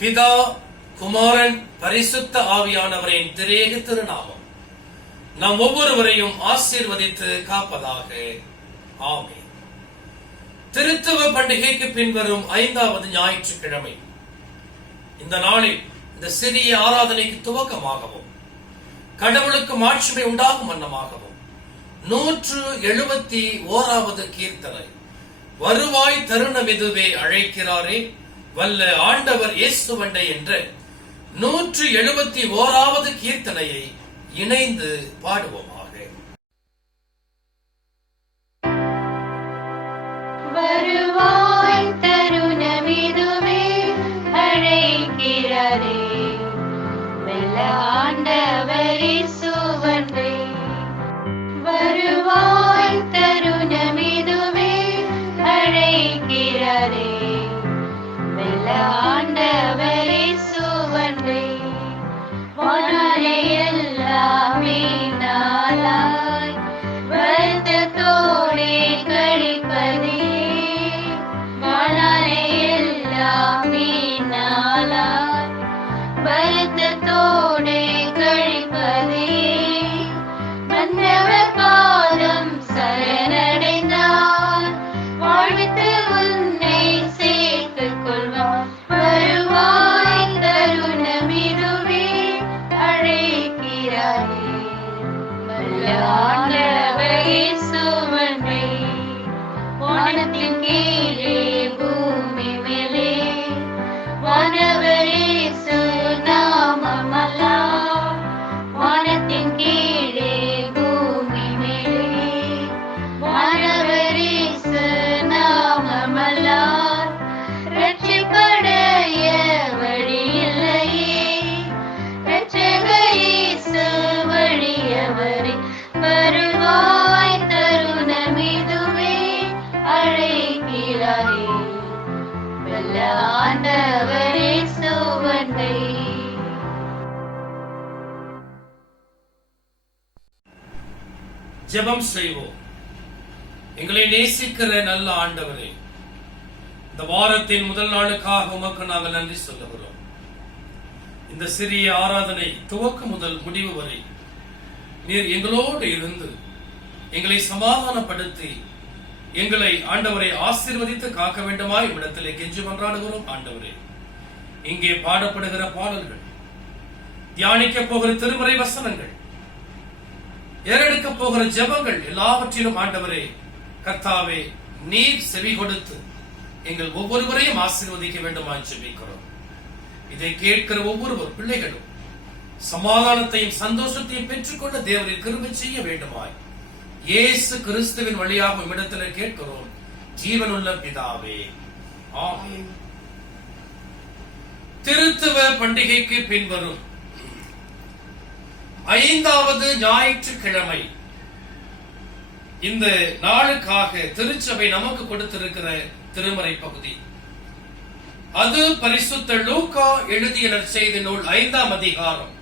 பிதா, குமாரன், பரிசுத்த ஆவியானவரின் திரேக திருநாமம் நாம் ஒவ்வொருவரையும் ஆசீர்வதித்து காப்பதாக. ஆமென். திருத்துவ பண்டிகைக்கு பின்வரும் 5வது ஞாயிற்றுக்கிழமை இந்த நாளில் இந்த சிறிய ஆராதனைக்கு துவக்கமாகவும் கடவுளுக்கு மாட்சிமை உண்டாகும் வண்ணமாகவும் 171வது கீர்த்தனை வருவாய் தருணமிதுவே அழைக்கிறாரே வல்ல ஆண்டவர் இயேசுவண்டை என்ற 171வது கீர்த்தனையை இணைந்து பாடுவோமாக. வருவாய் தருணமிதுவே அழைக்கிறாரே வல்ல ஆண்டவர் இயேசுவண்டை. வருவாய் தருணமிதுவே அழைக்கிறாரே வல்ல ஆண்டவர் இயேசுவண்டை. வானாலே எல்லாமே நாளாய் வருத்தத்தோடே கழிப்பதே. வானாலே எல்லாமே நாளாய் வருத்தத்தோடே கழிப்பதே. வந்தவர் பாதம் சரணடைந்தார் வாழ்வித்து உன்னை சேர்த்துக் கொள்வார். வருவாய் தருணமிதுவே அழைக்கிறாரே வல்ல ஆண்டவர் இயேசுவண்டை. வானத்தின் கீழே பூமி மேலே வானவர் இயேசு நாமமல்லால். வானத்தின் கீழே பூமி மேலே வானவர் இயேசு நாமமல்லால். ரட்சிப்படைய வழி இல்லையே ரட்சகர் இயேசு வழியவரே. வருவாய் தருணமிதுவே அழைக்கிறாரே வல்ல ஆண்டவர் இயேசுவண்டை. ஜெபம் செய்வோம். எங்களை நேசிக்கிற நல்ல ஆண்டவரே, இந்த வாரத்தின் முதல் நாளுக்காக உமக்கு நாங்கள் நன்றி சொல்லுகிறோம். இந்த சிறிய ஆராதனை துவக்கம் முதல் முடிவு வரை நீர் எங்களோடு இருந்து எங்களை சமாதானப்படுத்தி எங்களை ஆண்டவரை ஆசீர்வதித்து காக்க வேண்டுமாய் இவ்விடத்திலே கெஞ்சி மன்றாடுகிறோம். ஆண்டவரே, இங்கே பாடப்படுகிற பாடல்கள், தியானிக்க போகிற திருமறை வசனங்கள், ஏறெடுக்க போகிற ஜெபங்கள் எல்லாவற்றிலும் ஆண்டவரே கர்த்தாவே நீர் செவி கொடுத்து எங்கள் ஒவ்வொருவரையும் ஆசீர்வதிக்க வேண்டுமாய் ஜெபிக்கிறோம். இதை கேட்கிற ஒவ்வொரு பிள்ளைகளும் சமாதானத்தையும் சந்தோஷத்தையும் பெற்றுக்கொள்ள தேவனின் கிருபை செய்ய வேண்டுமாய் இயேசு கிறிஸ்துவின் வழியாக உம்மிடத்தில் கேட்கிறோம் ஜீவனுள்ள பிதாவே, ஆமென். திருத்துவ பண்டிகைக்கு பின்வரும் 5வது ஞாயிற்றுக்கிழமை இந்த நாளுக்காக திருச்சபை நமக்கு கொடுத்திருக்கிற திருமறை பகுதி. அது பரிசுத்த லூக்கா எழுதிய நற்செய்தி நூல் 5ஆம் அதிகாரம்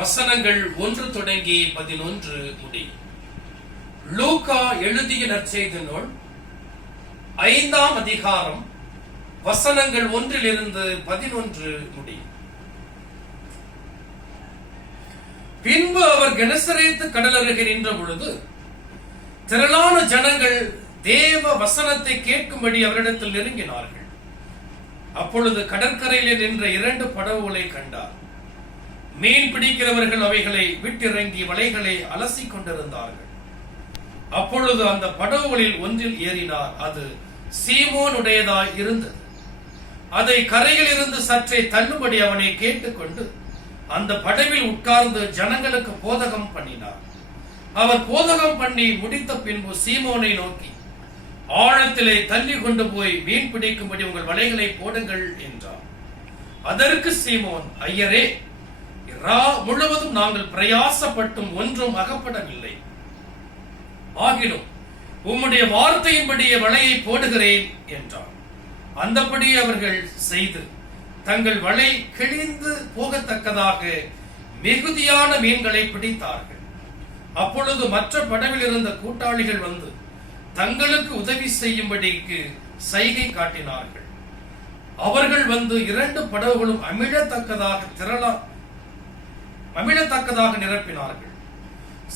வசனங்கள் 1 தொடங்கி 11 முடியும். லூக்கா எழுதிய நற்செய்தி நூல் 5ஆம் அதிகாரம் வசனங்கள் 1 11 முடியும். பின்பு அவர் கெனசரேத்து கடலருகே நின்ற பொழுது திரளான ஜனங்கள் தேவ வசனத்தை கேட்கும்படி அவரிடத்தில் நெருங்கினார்கள். அப்பொழுது கடற்கரையிலே நின்ற 2 படகுகளை கண்டார். மீன் பிடிக்கிறவர்கள் அவைகளை விட்டிறங்கி வலைகளை அலசிக் கொண்டிருந்தார்கள். அப்பொழுது அந்த படகுகளில் ஒன்றில் ஏறினார். அது சீமோனுடையதாய் இருந்தது. அதை கரையில் இருந்து சற்றே தள்ளும்படி அவனை கேட்டுக்கொண்டு அந்த படவில் உட்கார்ந்து ஜனங்களுக்கு போதகம் பண்ணினார். அவர் போதகம் பண்ணி முடித்த பின்பு சீமோனை நோக்கி, ஆழத்திலே தள்ளி கொண்டு போய் மீன் பிடிக்கும்படி உங்கள் வலைகளை போடுங்கள் என்றார். அதற்கு சீமோன், ஐயரே, இரா முழுவதும் நாங்கள் பிரயாசப்பட்டும் ஒன்றும் அகப்படவில்லை. ஆகிலும் உம்முடைய வார்த்தையின்படியே வலையை போடுகிறேன் என்றார். அந்தபடியே அவர்கள் செய்து தங்கள் வலை கிழிந்து போகத்தக்கதாக மிகுதியான மீன்களை பிடித்தார்கள். அப்பொழுது மற்ற படவில் இருந்த கூட்டாளிகள் வந்து தங்களுக்கு உதவி செய்யும்படிக்கு சைகை காட்டினார்கள். அவர்கள் வந்து 2 படகுகளும் அமிழத்தக்கதாக நிரப்பினார்கள்.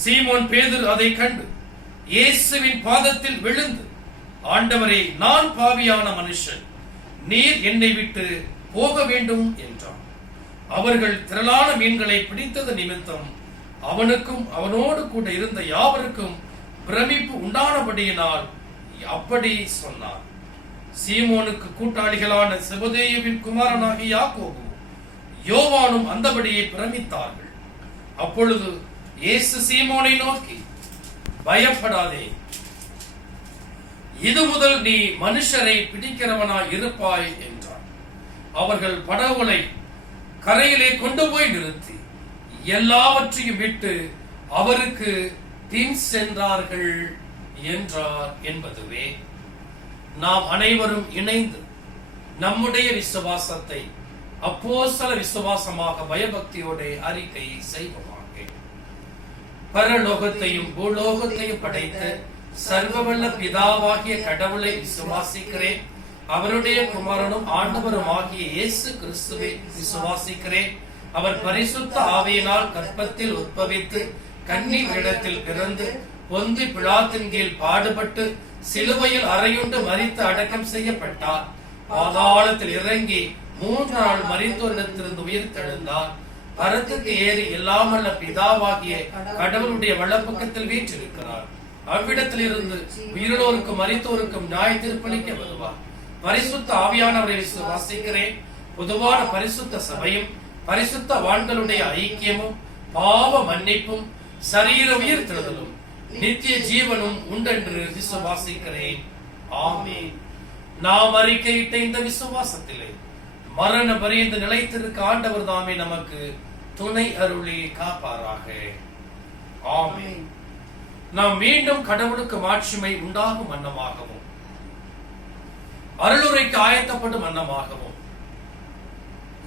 சீமோன் பேதுரு அதை கண்டு இயேசுவின் பாதத்தில் விழுந்து, ஆண்டவரே, நான் பாவியான மனுஷன், நீர் என்னை விட்டு போக வேண்டும் என்றான். அவர்கள் திரளான மீன்களை பிடித்தது நிமித்தம் அவனுக்கும் அவனோடு கூட இருந்த யாவருக்கும் பிரமிப்பு உண்டானபடியினால் அப்படி சொன்னார். சீமோனுக்கு கூட்டாளிகளான செபதேயுவின் குமாரனாகிய யாக்கோபு யோவானும் அந்தபடியே பிரமித்தார்கள். அப்பொழுது இயேசு சீமோனை நோக்கி, பயப்படாதே, இது முதல் நீ மனுஷரை பிடிக்கிறவனாய் இருப்பாய் என்றார். அவர்கள் படகுகளை கரையிலே கொண்டு போய் நிறுத்தி எல்லாவற்றையும் விட்டு அவருக்கு பின் சென்றார்கள் என்றார் என்பதுவே. நாம் அனைவரும் இணைந்து நம்முடைய விசுவாசத்தை அப்போஸ்தல விசுவாசமாக பயபக்தியோடு அறிக்கை செய்வோமாக. பரலோகத்தையும் பூலோகத்தையும் படைத்த சர்வவல்ல பிதாவாகிய கடவுளை விசுவாசிக்கிறேன். அவருடைய குமாரனும் ஆண்டவரும் ஆகிய இயேசு கிறிஸ்துவை விசுவாசிக்கிறேன். அவர் பரிசுத்த ஆவியினால் கற்பத்தில் உட்பவித்து கன்னி வேடத்தில் பிறந்து பொந்தி பிலாத்தின் கீழ் பாடுபட்டு சிலுவையில் அறையுண்டு மரித்து அடக்கம் செய்யப்பட்டார். பாதாளத்தில் இறங்கி 3 நாள் மரித்தோரிடத்திலிருந்து உயிர்த்தெழுந்தார். பரத்துக்கு ஏறி எல்லாமல்ல பிதாவாகிய கடவுளுடைய வலப்பக்கத்தில் வீற்றிருக்கிறார். அவ்விடத்தில் இருந்து உயிரோருக்கும் மரித்தோருக்கும் நியாய தீர்ப்பளிக்க வருவார். பரிசுத்த ஆவியானவரை விசுவாசிக்கிறேன். பொதுவான பரிசுத்த சபையும் பரிசுத்த வான்களுடைய ஐக்கியமும் பாவ மன்னிப்பும் சரீர உயிர்த்தெழுதலும் நித்திய ஜீவனும் உண்டென்று விசுவாசிக்கிறேன். ஆமென். நாம் அறிக்கையிட்ட இந்த விசுவாசத்திலே மரண பரியந்த நிலைத்திருக்க ஆண்டவர் தாமே நமக்கு துணை அருளி காப்பாராக. ஆமென். நாம் மீண்டும் கடவுளுக்கு மாட்சிமை உண்டாகும் வண்ணமாகவும் அருளுரைக்கு ஆயத்தப்படும் வண்ணமாகவும்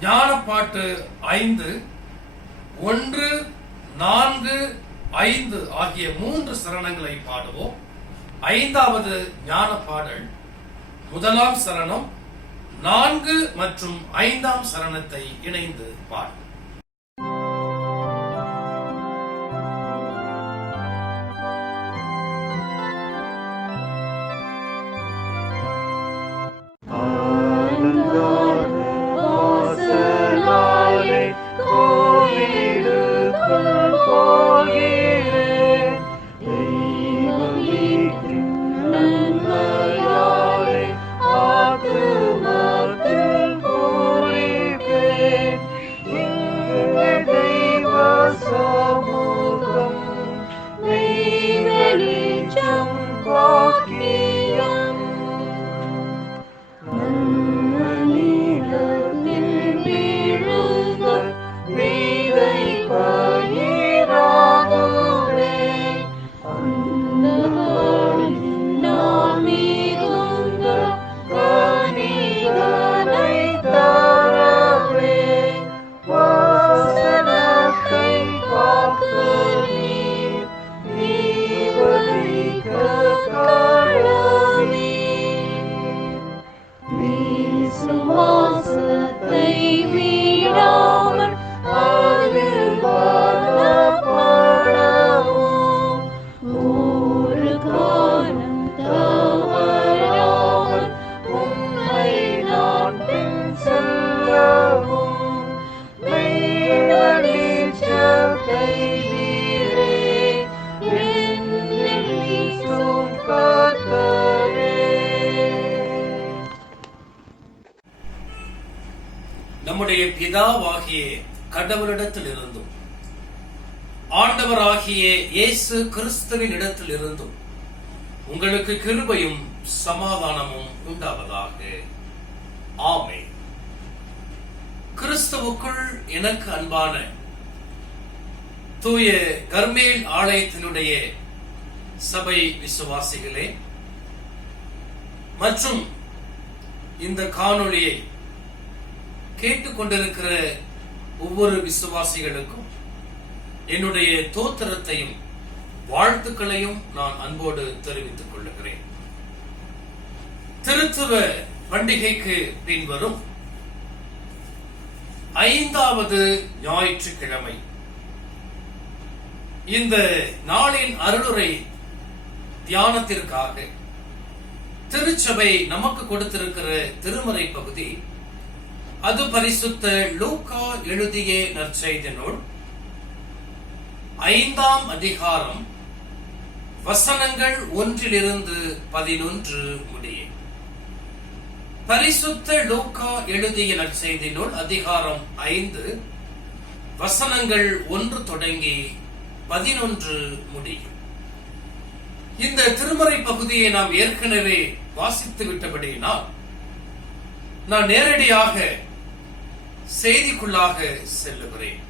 ஞானப்பாட்டு 5, 1, 4, 5 ஆகிய 3 சரணங்களை பாடுவோம். 5வது ஞான பாடல் 1ஆம் சரணம் 4 மற்றும் 5ஆம் சரணத்தை இணைந்து பாடும். நம்முடைய பிதாவாகிய கடவுளிடத்தில் இருந்தும் ஆண்டவராகிய இயேசு கிறிஸ்துவின் இடத்தில் இருந்தும் உங்களுக்கு கிருபையும் சமாதானமும் உண்டாவதாக. ஆமென். கிறிஸ்துவுக்குள் எனக்கு அன்பான தூய கர்மேல் ஆலயத்தினுடைய சபை விசுவாசிகளே மற்றும் இந்த காணொளியை கேட்டுக்கொண்டிருக்கிற ஒவ்வொரு விசுவாசிகளுக்கும் என்னுடைய தோத்திரத்தையும் வாழ்த்துக்களையும் நான் அன்போடு தெரிவித்துக் கொள்ளுகிறேன். திருத்துவ பண்டிகைக்கு பின்வரும் 5வது ஞாயிற்றுக்கிழமை. இந்த நாளின் அருளுரை தியானத்திற்காக திருச்சபை நமக்கு கொடுத்திருக்கிற திருமறை பகுதி, அது பரிசுத்த லூக்கா எழுதிய நற்செய்தி நூல் 5ஆம் அதிகாரம் வசனங்கள் 1-11 முடிய. பரிசுத்த லூக்கா எழுதிய நற்செய்தி நூல் அதிகாரம் 5 வசனங்கள் 1 தொடங்கி 11 முடியும். இந்த திருமறை பகுதியை நாம் ஏற்கனவே வாசித்து விட்டபடியினால் நான் நேரடியாக செய்திக்குள்ளாக செல்லுகிறேன்.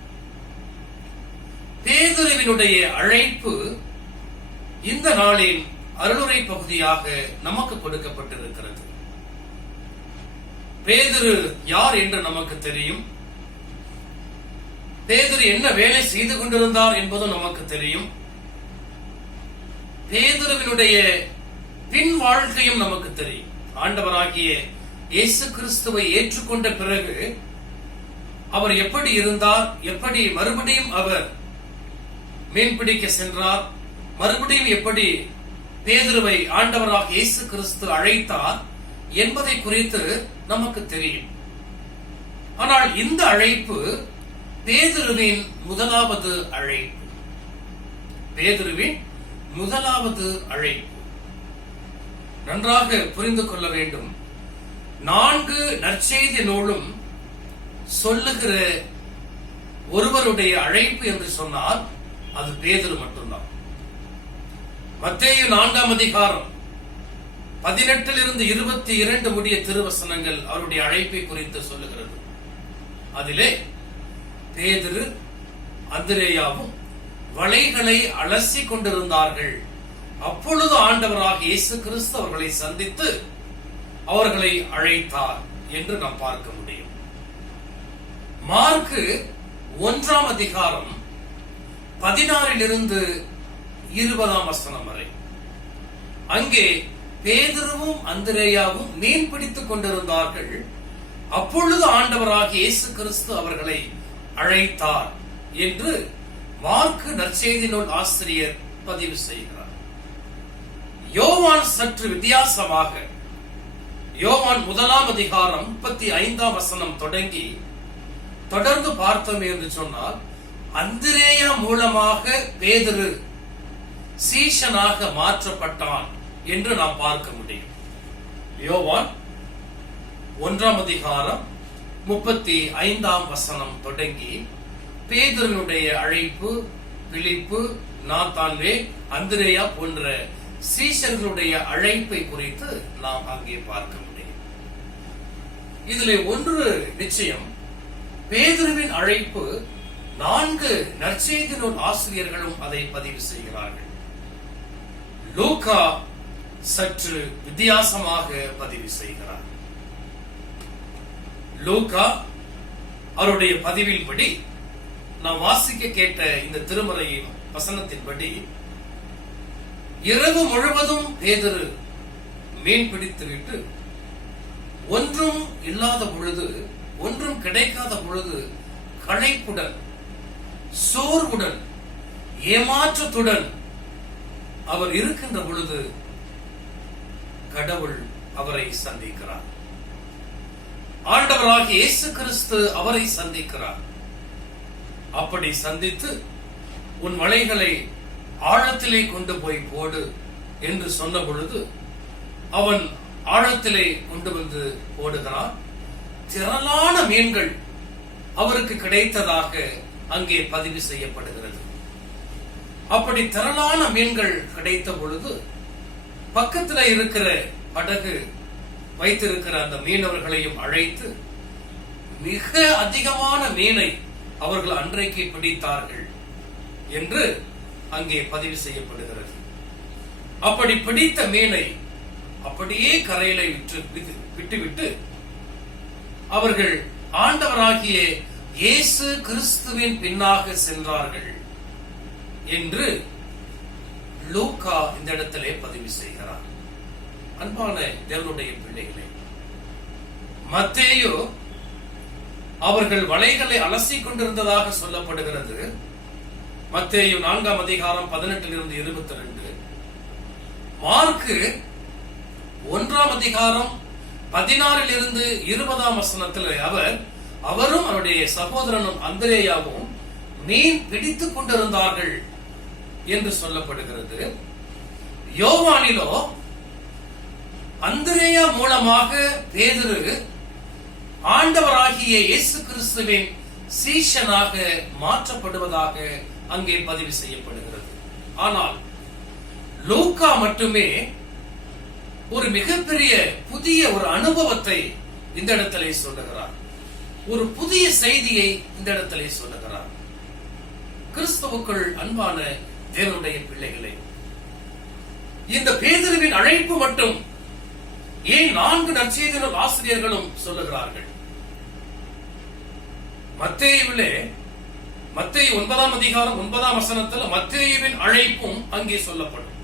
பேதுருவினுடைய அழைப்பு இந்த நாளின் அருளுரை பகுதியாக நமக்கு கொடுக்கப்பட்டிருக்கிறது. பேதுரு யார் என்று நமக்கு தெரியும். பேதுரு என்ன வேலை செய்து கொண்டிருந்தார் என்பதும் நமக்கு தெரியும். பேதுருவினுடைய பின் வாழ்க்கையும் நமக்கு தெரியும். ஆண்டவராகிய இயேசு கிறிஸ்துவை ஏற்றுக்கொண்ட பிறகு அவர் எப்படி இருந்தார், எப்படி மறுபடியும் அவர் மீன்பிடிக்க சென்றார், மறுபடியும் எப்படி பேதுருவை ஆண்டவராக இயேசு கிறிஸ்து அழைத்தார் என்பதை குறித்து நமக்கு தெரியும். ஆனால் இந்த அழைப்பு பேதுருவின் முதலாவது அழைப்பு. பேதுருவின் முதலாவது அழைப்பு. நன்றாக புரிந்து கொள்ள வேண்டும். 4 நற்செய்தி நூலும் சொல்லுகிற ஒருவருடைய அழைப்பு என்று சொன்னால் அது பேதுரு மட்டும்தான். மத்தேயு 4ஆம் அதிகாரம் 18-22 முடிய திருவசனங்கள் அவருடைய அழைப்பை குறித்து சொல்லுகிறது. அதிலே பேதுரு அந்திரேயாவும் வலைகளை அலசி கொண்டிருந்தார்கள். அப்பொழுது ஆண்டவராக இயேசு கிறிஸ்து அவர்களை சந்தித்து அவர்களை அழைத்தார் என்று நாம் பார்க்க முடியும். மார்க்கு 1ஆம் அதிகாரம் 16-20 வசனம் வரை அங்கே பேதுருவும் அந்திரேயாவும் மீன் பிடித்துக் கொண்டிருந்தார்கள். அப்பொழுது ஆண்டவராக இயேசு கிறிஸ்து அவர்களை அழைத்தார் என்று மார்க்கு நற்செய்தி நூல் ஆசிரியர் பதிவு செய்கிறார். யோவான் சற்று வித்தியாசமாக யோவான் 1ஆம் அதிகாரம் 35ஆம் வசனம் தொடங்கி தொடர்ந்து பார்த்தோம் என்று சொன்னால், அந்திரேயா மூலமாக பேதுரு சீஷனாக மாற்றப்பட்டான் என்று நாம் பார்க்க முடியும். யோவான் 1ஆம் அதிகாரம் 35ஆம் வசனம் தொடங்கி பேதுருவினுடைய அழைப்பு, பிலிப்பு, நாத்தான்வே, அந்திரேயா போன்ற சீஷர்களுடைய அழைப்பை குறித்து நாம் அங்கே பார்க்க முடியும். இதிலே ஒன்று நிச்சயம், பேதுருவின் அழைப்பு 4 நற்செய்தி நூல் ஆசிரியர்களும் அதை பதிவு செய்கிறார்கள். லூக்கா சற்று வித்தியாசமாக பதிவு செய்கிறார். லூக்கா அவருடைய பதிவின்படி நாம் வாசிக்க கேட்ட இந்த திருமறை வசனத்தின்படி, இரவு முழுவதும் பேதுரு மீன் பிடித்துவிட்டு ஒன்றும் இல்லாத பொழுது, ஒன்றும் கிடைக்காத பொழுது களைப்புடன், சோர்வுடன், ஏமாற்றத்துடன் அவர் இருக்கின்ற பொழுது கடவுள் அவரை சந்திக்கிறார். ஆண்டவராகிய இயேசு கிறிஸ்து அவரை சந்திக்கிறார். அப்படி சந்தித்து, உன் வலைகளை ஆழத்திலே கொண்டு போய் போடு என்று சொன்ன பொழுது அவன் ஆழத்திலே கொண்டு வந்து போடுகிறான். திரளான மீன்கள் அவருக்கு கிடைத்ததாக அங்கே பதிவு செய்யப்படுகிறது. அப்படி திரளான மீன்கள் கிடைத்த பொழுது பக்கத்தில் இருக்கிற படகு வைத்திருக்கிற அந்த மீனவர்களையும் அழைத்து மிக அதிகமான மீனை அவர்கள் அன்றைக்கு பிடித்தார்கள் என்று அங்கே பதிவு செய்யப்படுகிறது. அப்படி பிடித்த மீனை அப்படியே கரையில விட்டுவிட்டு அவர்கள் ஆண்டவராகிய இயேசு கிறிஸ்துவின் பின்னாக சென்றார்கள் என்று லூக்கா இந்த இடத்திலே பதிவு செய்கிறார். அன்பான தேவனுடைய பிள்ளைகளே, மத்தேயு அவர்கள் வலைகளை அலசிக் கொண்டிருந்ததாக சொல்லப்படுகிறது. மத்தேயு 4ஆம் அதிகாரம் 18 22. மார்க்கு 1ஆம் அதிகாரம் 16 20 வசனத்தில் அவரும் அவருடைய சகோதரனும் அந்திரேயாவும் மீன் பிடித்துக் கொண்டிருந்தார்கள் என்று சொல்லப்படுகிறது. யோவானிலோ அந்திரேயா மூலமாக பேதுரு ஆண்டவராகிய இயேசு கிறிஸ்துவின் சீஷனாக மாற்றப்படுவதாக அங்கே பதிவு செய்யப்படுகிறது. ஆனால் லூக்கா மட்டுமே ஒரு மிகப்பெரிய புதிய ஒரு அனுபவத்தை இந்த இடத்திலே சொல்லுகிறார். ஒரு புதிய செய்தியை இந்த இடத்திலே சொல்லுகிறார். கிறிஸ்துவுக்குள் அன்பான தேவனுடைய பிள்ளைகளே, இந்த பேதுருவின் அழைப்பு மட்டும் ஏன் 4 நற்செய்தி நூல் ஆசிரியர்களும் சொல்லுகிறார்கள்? மத்தேயு 9ஆம் அதிகாரம் 9ஆம் வசனத்தில் மத்தேயுவின் அழைப்பும் அங்கே சொல்லப்படும்.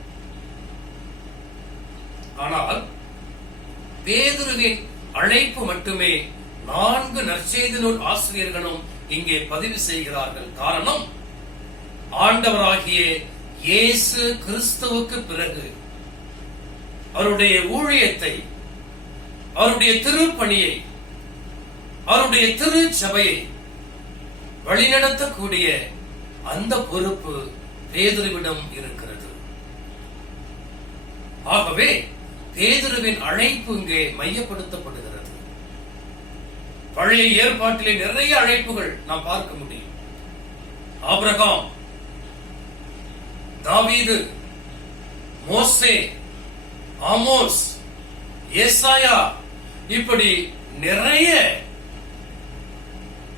ஆனால் பேதுருவின் அழைப்பு மட்டுமே 4 நற்செய்தி நூல் ஆசிரியர்களும் இங்கே பதிவு செய்கிறார்கள். காரணம், ஆண்டவராகிய இயேசு கிறிஸ்துவுக்கு பிறகு அவருடைய ஊழியத்தை, அவருடைய திருப்பணியை, அவருடைய திருச்சபையை வழிநடத்தக்கூடிய அந்த பொறுப்பு பேதுருவிடம் இருக்கிறது. ஆகவே பேதுருவின் அழைப்பு இங்கே மையப்படுத்தப்படுகிறது. பழைய ஏற்பாட்டிலே நிறைய அழைப்புகள் நாம் பார்க்க முடியும். ஆபிரகாம், தாவீது, மோசே, ஆமோஸ், ஏசாயா, இப்படி நிறைய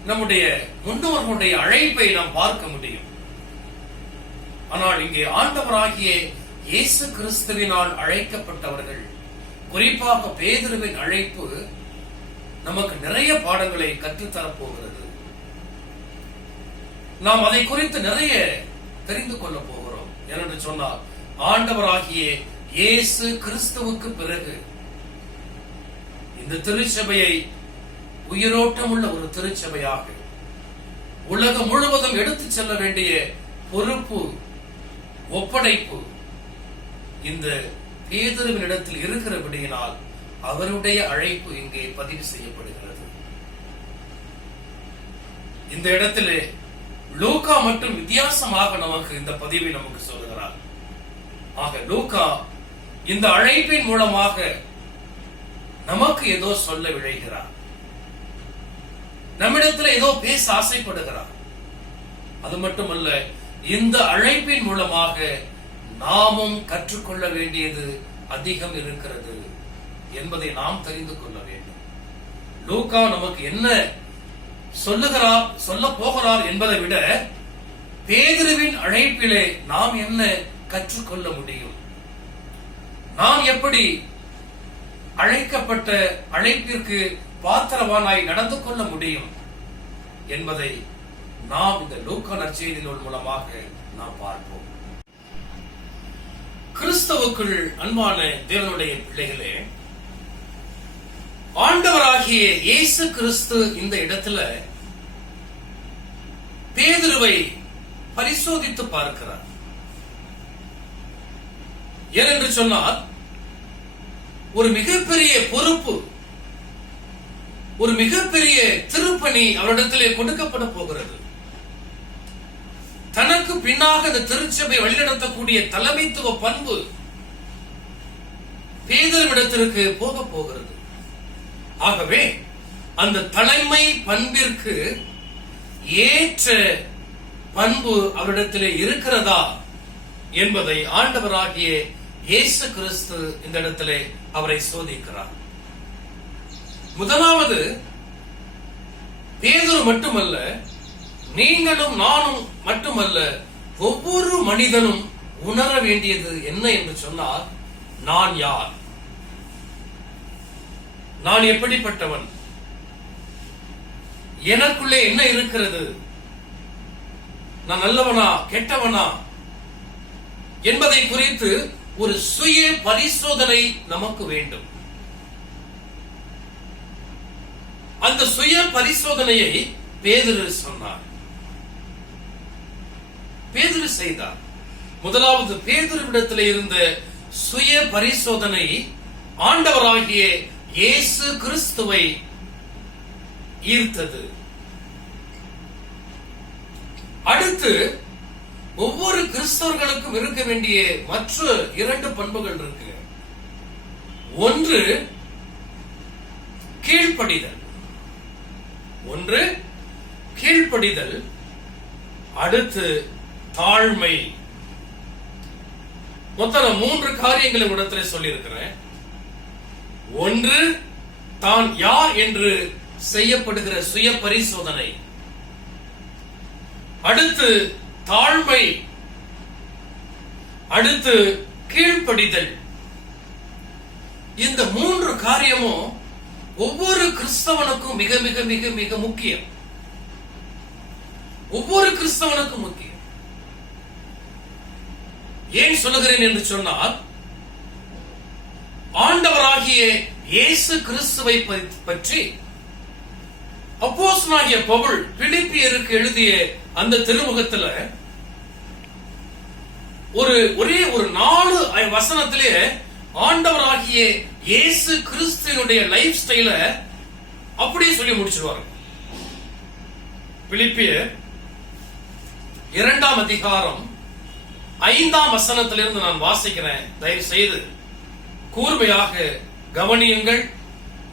நம்முடைய முன்னோர்களுடைய அழைப்பை நாம் பார்க்க முடியும். ஆனால் இங்கே ஆண்டவராகிய இயேசு கிறிஸ்துவினால் அழைக்கப்பட்டவர்கள், குறிப்பாக பேதுருவின் அழைப்பு நமக்கு நிறைய பாடங்களை கற்றுத்தரப் போகிறது. நாம் அதை குறித்து நிறைய தெரிந்து கொள்ள போகிறோம். ஏனென்று சொன்னால், ஆண்டவராகிய இயேசு கிறிஸ்துவுக்கு பிறகு இந்த திருச்சபையை உயிரோட்டம் உள்ள ஒரு திருச்சபையாக உலகம் முழுவதும் எடுத்துச் செல்ல வேண்டிய பொறுப்பு, ஒப்படைப்பு இந்த பேதுருவின் இடத்தில் இருக்கிறபடியினால் அவருடைய அழைப்பு இங்கே பதிவு செய்யப்படுகிறது. இந்த இடத்திலே லூக்கா மட்டும் வித்தியாசமாக நமக்கு இந்த பதிவை நமக்கு சொல்லுகிறார். ஆக லூக்கா இந்த அழைப்பின் மூலமாக நமக்கு ஏதோ சொல்ல விழைகிறார், நம்மிடத்தில் ஏதோ பேச ஆசைப்படுகிறார். அது மட்டுமல்ல, இந்த அழைப்பின் மூலமாக நாமும் கற்றுக்கொள்ள வேண்டியது அதிகம் இருக்கிறது என்பதை நாம் தெரிந்து கொள்ள வேண்டும். லூக்கா நமக்கு என்ன சொல்லுகிறார், சொல்ல போகிறார் என்பதை விட பேதுருவின் அழைப்பிலே நாம் என்ன கற்றுக்கொள்ள முடியும், நாம் எப்படி அழைக்கப்பட்ட அழைப்பிற்கு பாத்திரவானாய் நடந்து கொள்ள முடியும் என்பதை நாம் இந்த லூக்கா நற்செய்தி நூல் மூலமாக நாம் பார்ப்போம். கிறிஸ்துவுக்குள் அன்பான தேவனுடைய பிள்ளைகளே, ஆண்டவராகிய இயேசு கிறிஸ்து இந்த இடத்துல பேதுருவை பரிசோதித்து பார்க்கிறார். ஏனென்று சொன்னால், ஒரு மிகப்பெரிய பொறுப்பு, ஒரு மிகப்பெரிய திருப்பணி அவரிடத்திலே கொடுக்கப்பட போகிறது. தனக்கு பின்னாக இந்த திருச்சபை வழிநடத்தக்கூடிய தலைமைத்துவ பண்பு பேதுருவிடத்திற்கு போக போகிறது. ஆகவே அந்த தலைமை பண்பிற்கு ஏற்ற பண்பு அவரிடத்திலே இருக்கிறதா என்பதை ஆண்டவராகிய இயேசு கிறிஸ்து இந்த இடத்திலே அவரை சோதிக்கிறார். முதலாவது, பேதுரு மட்டுமல்ல, நீங்களும் நானும் மட்டுமல்ல, ஒவ்வொரு மனிதனும் உணர வேண்டியது என்ன என்று சொன்னால், நான் யார், நான் எப்படிப்பட்டவன், எனக்குள்ளே என்ன இருக்கிறது, நான் நல்லவனா கெட்டவனா என்பதை குறித்து ஒரு சுய பரிசோதனை நமக்கு வேண்டும். அந்த சுய பரிசோதனையை பேதுரு சொன்னார், பேதுரு செய்தார். முதலாவது பேதுருவிடத்தில் இருந்த சுய பரிசோதனை ஆண்டவராகிய இயேசு கிறிஸ்துவை ஈர்த்தது. அடுத்து ஒவ்வொரு கிறிஸ்தவர்களுக்கும் இருக்க வேண்டிய மற்ற 2 பண்புகள் இருக்கு. ஒன்று கீழ்ப்படிதல், அடுத்து தாழ்மை. மொத்தம் 3 காரியங்களை இடத்துல சொல்லி இருக்கிறேன். ஒன்று தான் யார் என்று செய்யப்படுகிற சுய பரிசோதனை, அடுத்து தாழ்மை, அடுத்து கீழ்ப்படிதல். இந்த 3 காரியமும் ஒவ்வொரு கிறிஸ்தவனுக்கும் மிக மிக மிக மிக முக்கியம். ஒவ்வொரு கிறிஸ்தவனுக்கும் முக்கியம். ஏன் சொல்லுகிறேன் என்று சொன்னால், ஆண்டவராகிய இயேசு கிறிஸ்துவை பற்றி அப்போஸ்தலனாகிய பவுல் பிலிப்பியருக்கு எழுதிய அந்த திருமுகத்துல ஒரே ஒரு 4 வசனத்திலே ஆண்டவராகிய இயேசு கிறிஸ்துவினுடைய லைஃப் ஸ்டைல அப்படியே சொல்லி முடிச்சிருவாங்க. பிலிப்பியர் 2ஆம் அதிகாரம் 5ஆம் வசனத்திலிருந்து நான் வாசிக்கிறேன். தயவு செய்து கூர்மையாக கவனியுங்கள்.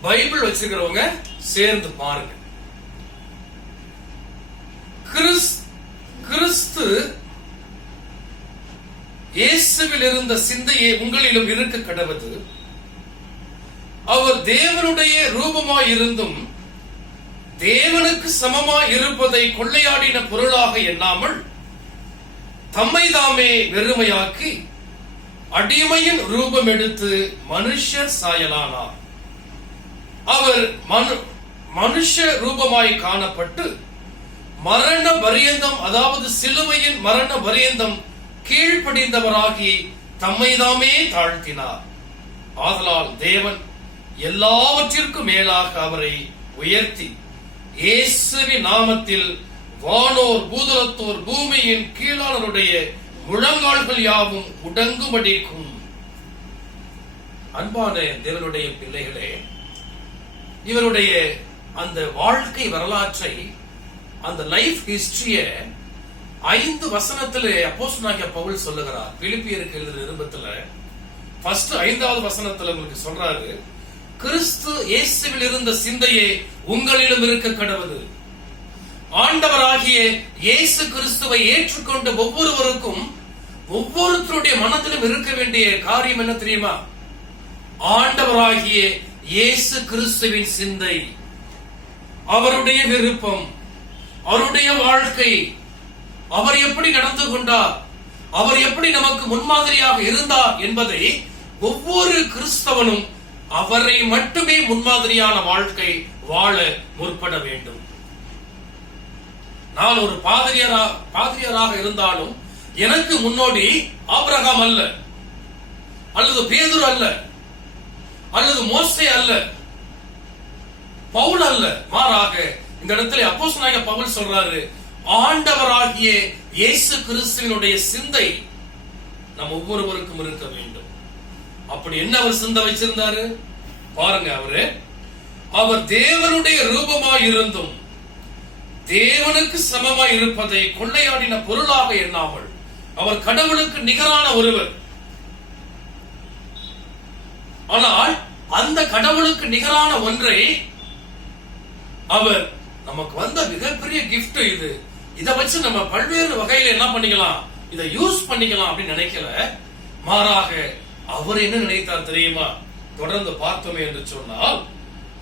பைபிள் வச்சிருக்கிறவங்க சேர்ந்து பாருங்க. கிறிஸ்து இயேசுவில் இருந்த சிந்தையே உங்களிலும் இருக்க கடவது. அவர் தேவனுடைய ரூபமாய் இருந்தும் தேவனுக்கு சமமாய் இருப்பதை கொள்ளையாடின பொருளாக எண்ணாமல் தம்மை தாமே வெறுமையாக்கி அடிமையின் ரூபம் எடுத்து மனுஷர் சாயலானார். அவர் மனுஷ ரூபமாய் காணப்பட்டு மரண பரியந்தம், அதாவது சிலுவையின் மரண பரியந்தம் கீழ்ப்படிந்தவராகி தம்மைதாமே தாழ்த்தினார். ஆதலால் தேவன் எல்லாவற்றிற்கும் மேலாக அவரை உயர்த்தி இயேசுவின் நாமத்தில் வானோர் பூதலத்தோர் பூமியின் கீழானருடைய முழங்கால்கள் யாவும் உடங்கும்படிக்கும். அன்பான தேவனுடைய பிள்ளைகளே, இவருடைய அந்த வாழ்க்கை வரலாற்றை, அந்த லைஃப் ஹிஸ்டரிய 5 வசனத்திலே அப்போஸ்தலனாகிய பவுல் சொல்லுகிறார். பிலிப்பியருக்கு எழுதின நிருபத்துல ஃபர்ஸ்ட் 5வது வசனத்துல உங்களுக்கு சொல்றாரு, கிறிஸ்து இயேசுவில் இருந்த சிந்தையே உங்களிடம் இருக்க கடவது. ஆண்டவராகிய இயேசு கிறிஸ்துவை ஏற்றுக்கொண்ட ஒவ்வொருவருக்கும் ஒவ்வொருத்தருடைய மனதிலும் இருக்க வேண்டிய காரியம் என்ன தெரியுமா? ஆண்டவராகிய இயேசு கிறிஸ்துவின் சிந்தை, அவருடைய விருப்பம், அவருடைய வாழ்க்கை, அவர் எப்படி நடந்து கொண்டார், அவர் எப்படி நமக்கு முன்மாதிரியாக இருந்தார் என்பதை ஒவ்வொரு கிறிஸ்தவனும் அவரை மட்டுமே முன்மாதிரியான வாழ்க்கை வாழ முற்பட வேண்டும். நான் ஒரு பாதிரியாராக இருந்தாலும் எனக்கு முன்னோடி ஆபிரகாம் அல்ல, அல்லது பேதுரு அல்ல, அல்லது மோசே அல்ல, பவுல் அல்ல. மாறாக இந்த இடத்துல அப்போஸ்தலனாகிய பவுல் சொல்றாரு, ஆண்டவராகிய இயேசு கிறிஸ்துவினுடைய சிந்தை நம் ஒவ்வொருவருக்கும் இருக்க வேண்டும். அப்படி என்ன அவர் சிந்தை வச்சிருந்தாரு பாருங்க. அவர் தேவனுடைய ரூபமாய் இருந்தும் தேவனுக்கு சமமாய் இருப்பதை கொள்ளையாடின பொருளாக எண்ணாமல், அவர் கடவுளுக்கு நிகரான ஒருவர். ஆனால் அந்த கடவுளுக்கு நிகரான ஒன்றை அவர் நமக்கு வந்த மிகப்பெரிய கிஃப்ட் இது, இதை வச்சு நம்ம பல்வேறு வகையில என்ன பண்ணிக்கலாம், இதை யூஸ் பண்ணிக்கலாம் அப்படின்னு நினைக்கல. மாறாக அவர் என்ன நினைத்தார் தெரியுமா? தொடர்ந்து பார்த்தோமே என்று சொன்னால்,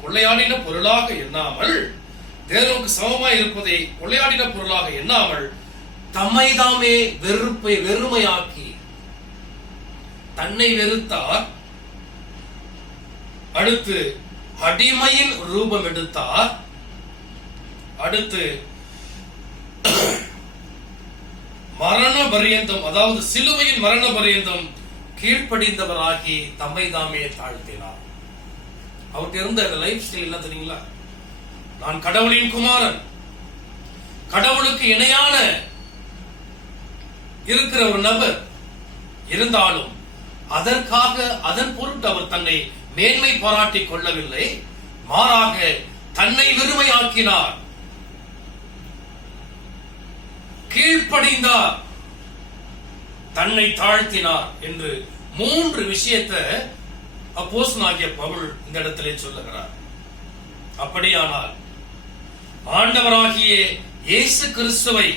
கொள்ளையாடின பொருளாக எண்ணாமல், தேவனுக்கு சமமாய் இருப்பதை கொள்ளையாடின பொருளாக எண்ணாமல் தம்மைதாமே வெறுமையாக்கி தன்னை வெறுத்தார். அடுத்து அடிமையின் ரூபம் எடுத்தார். அடுத்து மரண பரியந்தம், அதாவது சிலுவையின் மரண பரியந்தம் கீழ்ப்படிந்தவராகி தம்மை தாமே தாழ்த்தினார். அவருக்கு இருந்த லைஃப் ஸ்டைல் என்ன தெரியுங்களா? நான் கடவுளின் குமாரன், கடவுளுக்கு இணையான இருக்கிற ஒரு நபர் இருந்தாலும் அதற்காக அதன் பொருட்டு அவர் தன்னை மேன்மை பாராட்டிக் கொள்ளவில்லை. மாறாக தன்னை வெறுமையாக்கினார், கீழ்ப்படிந்தார், தன்னை தாழ்த்தினார் என்று 3 விஷயத்தை அப்போஸ்தலனாகிய பவுல் இந்த இடத்திலே சொல்லுகிறார். அப்படியானால் ஆண்டவராகிய இயேசு கிறிஸ்துவை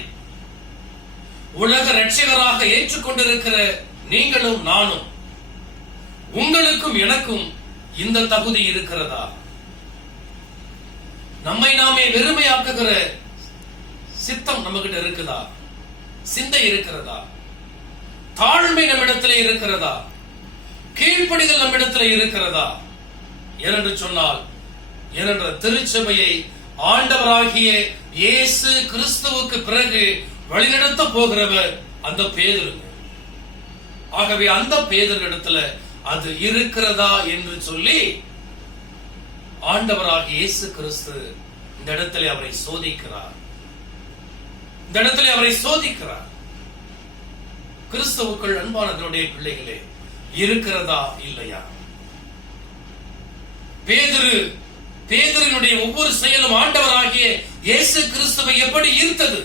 உலக இரட்சகராக ஏற்றுக்கொண்டிருக்கிற நீங்களும் நானும், உங்களுக்கும் எனக்கும் இந்த தகுதி இருக்கிறதா? நம்மை நாமே வெறுமையாக்குகிற சித்தம் நம்மகிட்ட இருக்குதா? சிந்தை இருக்கிறதா? தாழ்மை நம்மிடத்திலே இருக்கிறதா? கீழ்ப்படிதல் நம்மிடத்திலே இருக்கிறதா? ஏனென்று சொன்னால், ஏனென்ற திருச்சபையை ஆண்டவராகிய இயேசு கிறிஸ்துவுக்கு பிறகு வழிநடத்த போகிறவர் அந்த பேதுரு. ஆகவே அந்த பேதுரு இடத்துல அது இருக்கிறதா என்று சொல்லி ஆண்டவராகிய இயேசு கிறிஸ்து இந்த இடத்திலே அவரை சோதிக்கிறார். இந்த இடத்திலே அவரை சோதிக்கிறார். கிறிஸ்துவுக்குள் அன்பானவருடைய பிள்ளைகளே, இருக்கிறதா இல்லையா? பேதுருவினுடைய ஒவ்வொரு செயலும் ஆண்டவராகிய இயேசு கிறிஸ்துவை எப்படி ஈர்த்தது?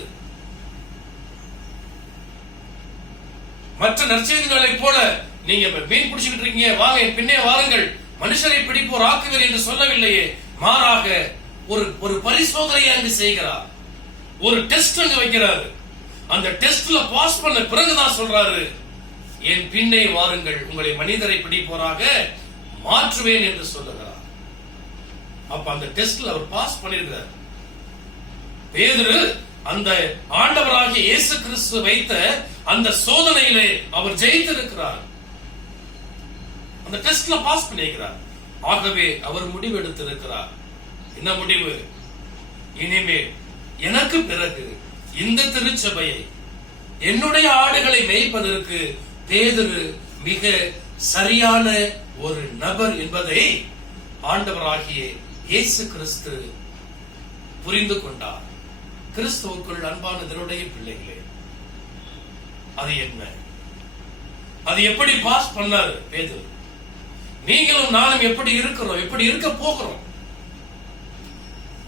மற்ற நற்செய்திகளை போல நீங்க மீன் பிடிச்சுக்கிட்டு இருக்கீங்க, வாங்க என் பின்னே வாருங்கள், மனுஷரை பிடிப்போர் ஆக்குவர் என்று சொல்லவில்லையே. மாறாக ஒரு பரிசோதனையை அங்கு செய்கிறார், ஒரு டெஸ்ட் அங்கு வைக்கிறாரு. அந்த டெஸ்ட்ல பாஸ் பண்ண பிறகுதான் சொல்றாரு, என் பின்னே வாருங்கள், உங்களை மனிதரை பிடிப்போராக மாற்றுவேன் என்று சொல்லுகிறார். அப்ப அந்த டெஸ்ட்ல அவர் பாஸ் பண்ணிருக்கிறார். பேதுரு அந்த ஆண்டவராகிய இயேசு கிறிஸ்து வைத்த அந்த சோதனையிலே அவர் ஜெயித்திருக்கிறார். அந்த டெஸ்ட்ல பாஸ் பண்ணியிருக்கிறார். ஆகவே அவர் முடிவு எடுத்திருக்கிறார். என்ன முடிவு? இனிமேல் எனக்கு பிறகு இந்த திருச்சபையை, என்னுடைய ஆடுகளை மேய்ப்பதற்கு பேதுரு மிக சரியான ஒரு நபர் என்பதை ஆண்டவராகிய இயேசு கிறிஸ்து புரிந்து கொண்டார். கிறிஸ்துவுக்குள் அன்பானவருடைய பிள்ளைகளே, அது என்ன? அது எப்படி பாஸ் பண்ணாரு பேதுரு? நீங்களும் நானும் எப்படி இருக்கிறோம், எப்படி இருக்க போகிறோம்?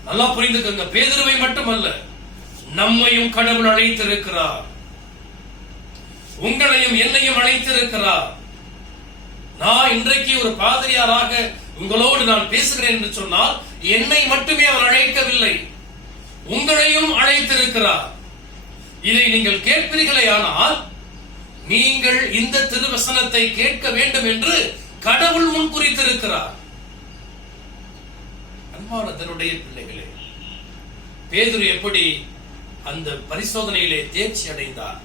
நல்லா புரிந்துக்கங்க. பேதுருவை மட்டுமல்ல, நம்மையும் கடவுள் அழைத்திருக்கிறார், உங்களையும் என்னையும் அழைத்திருக்கிறார். நான் இன்றைக்கு ஒரு பாதிரியாராக உங்களோடு நான் பேசுகிறேன் என்று சொன்னால் என்னை மட்டுமே அவர் அழைக்கவில்லை, உங்களையும் அழைத்திருக்கிறார். இதை நீங்கள் கேட்பீர்களே, ஆனால் நீங்கள் இந்த திருவசனத்தை கேட்க வேண்டும் என்று கடவுள் முன் குறித்திருக்கிறார். அன்பானவருடைய பிள்ளைகளே, பேதுரு எப்படி அந்த பரிசோதனையிலே தேர்ச்சி அடைந்தார்,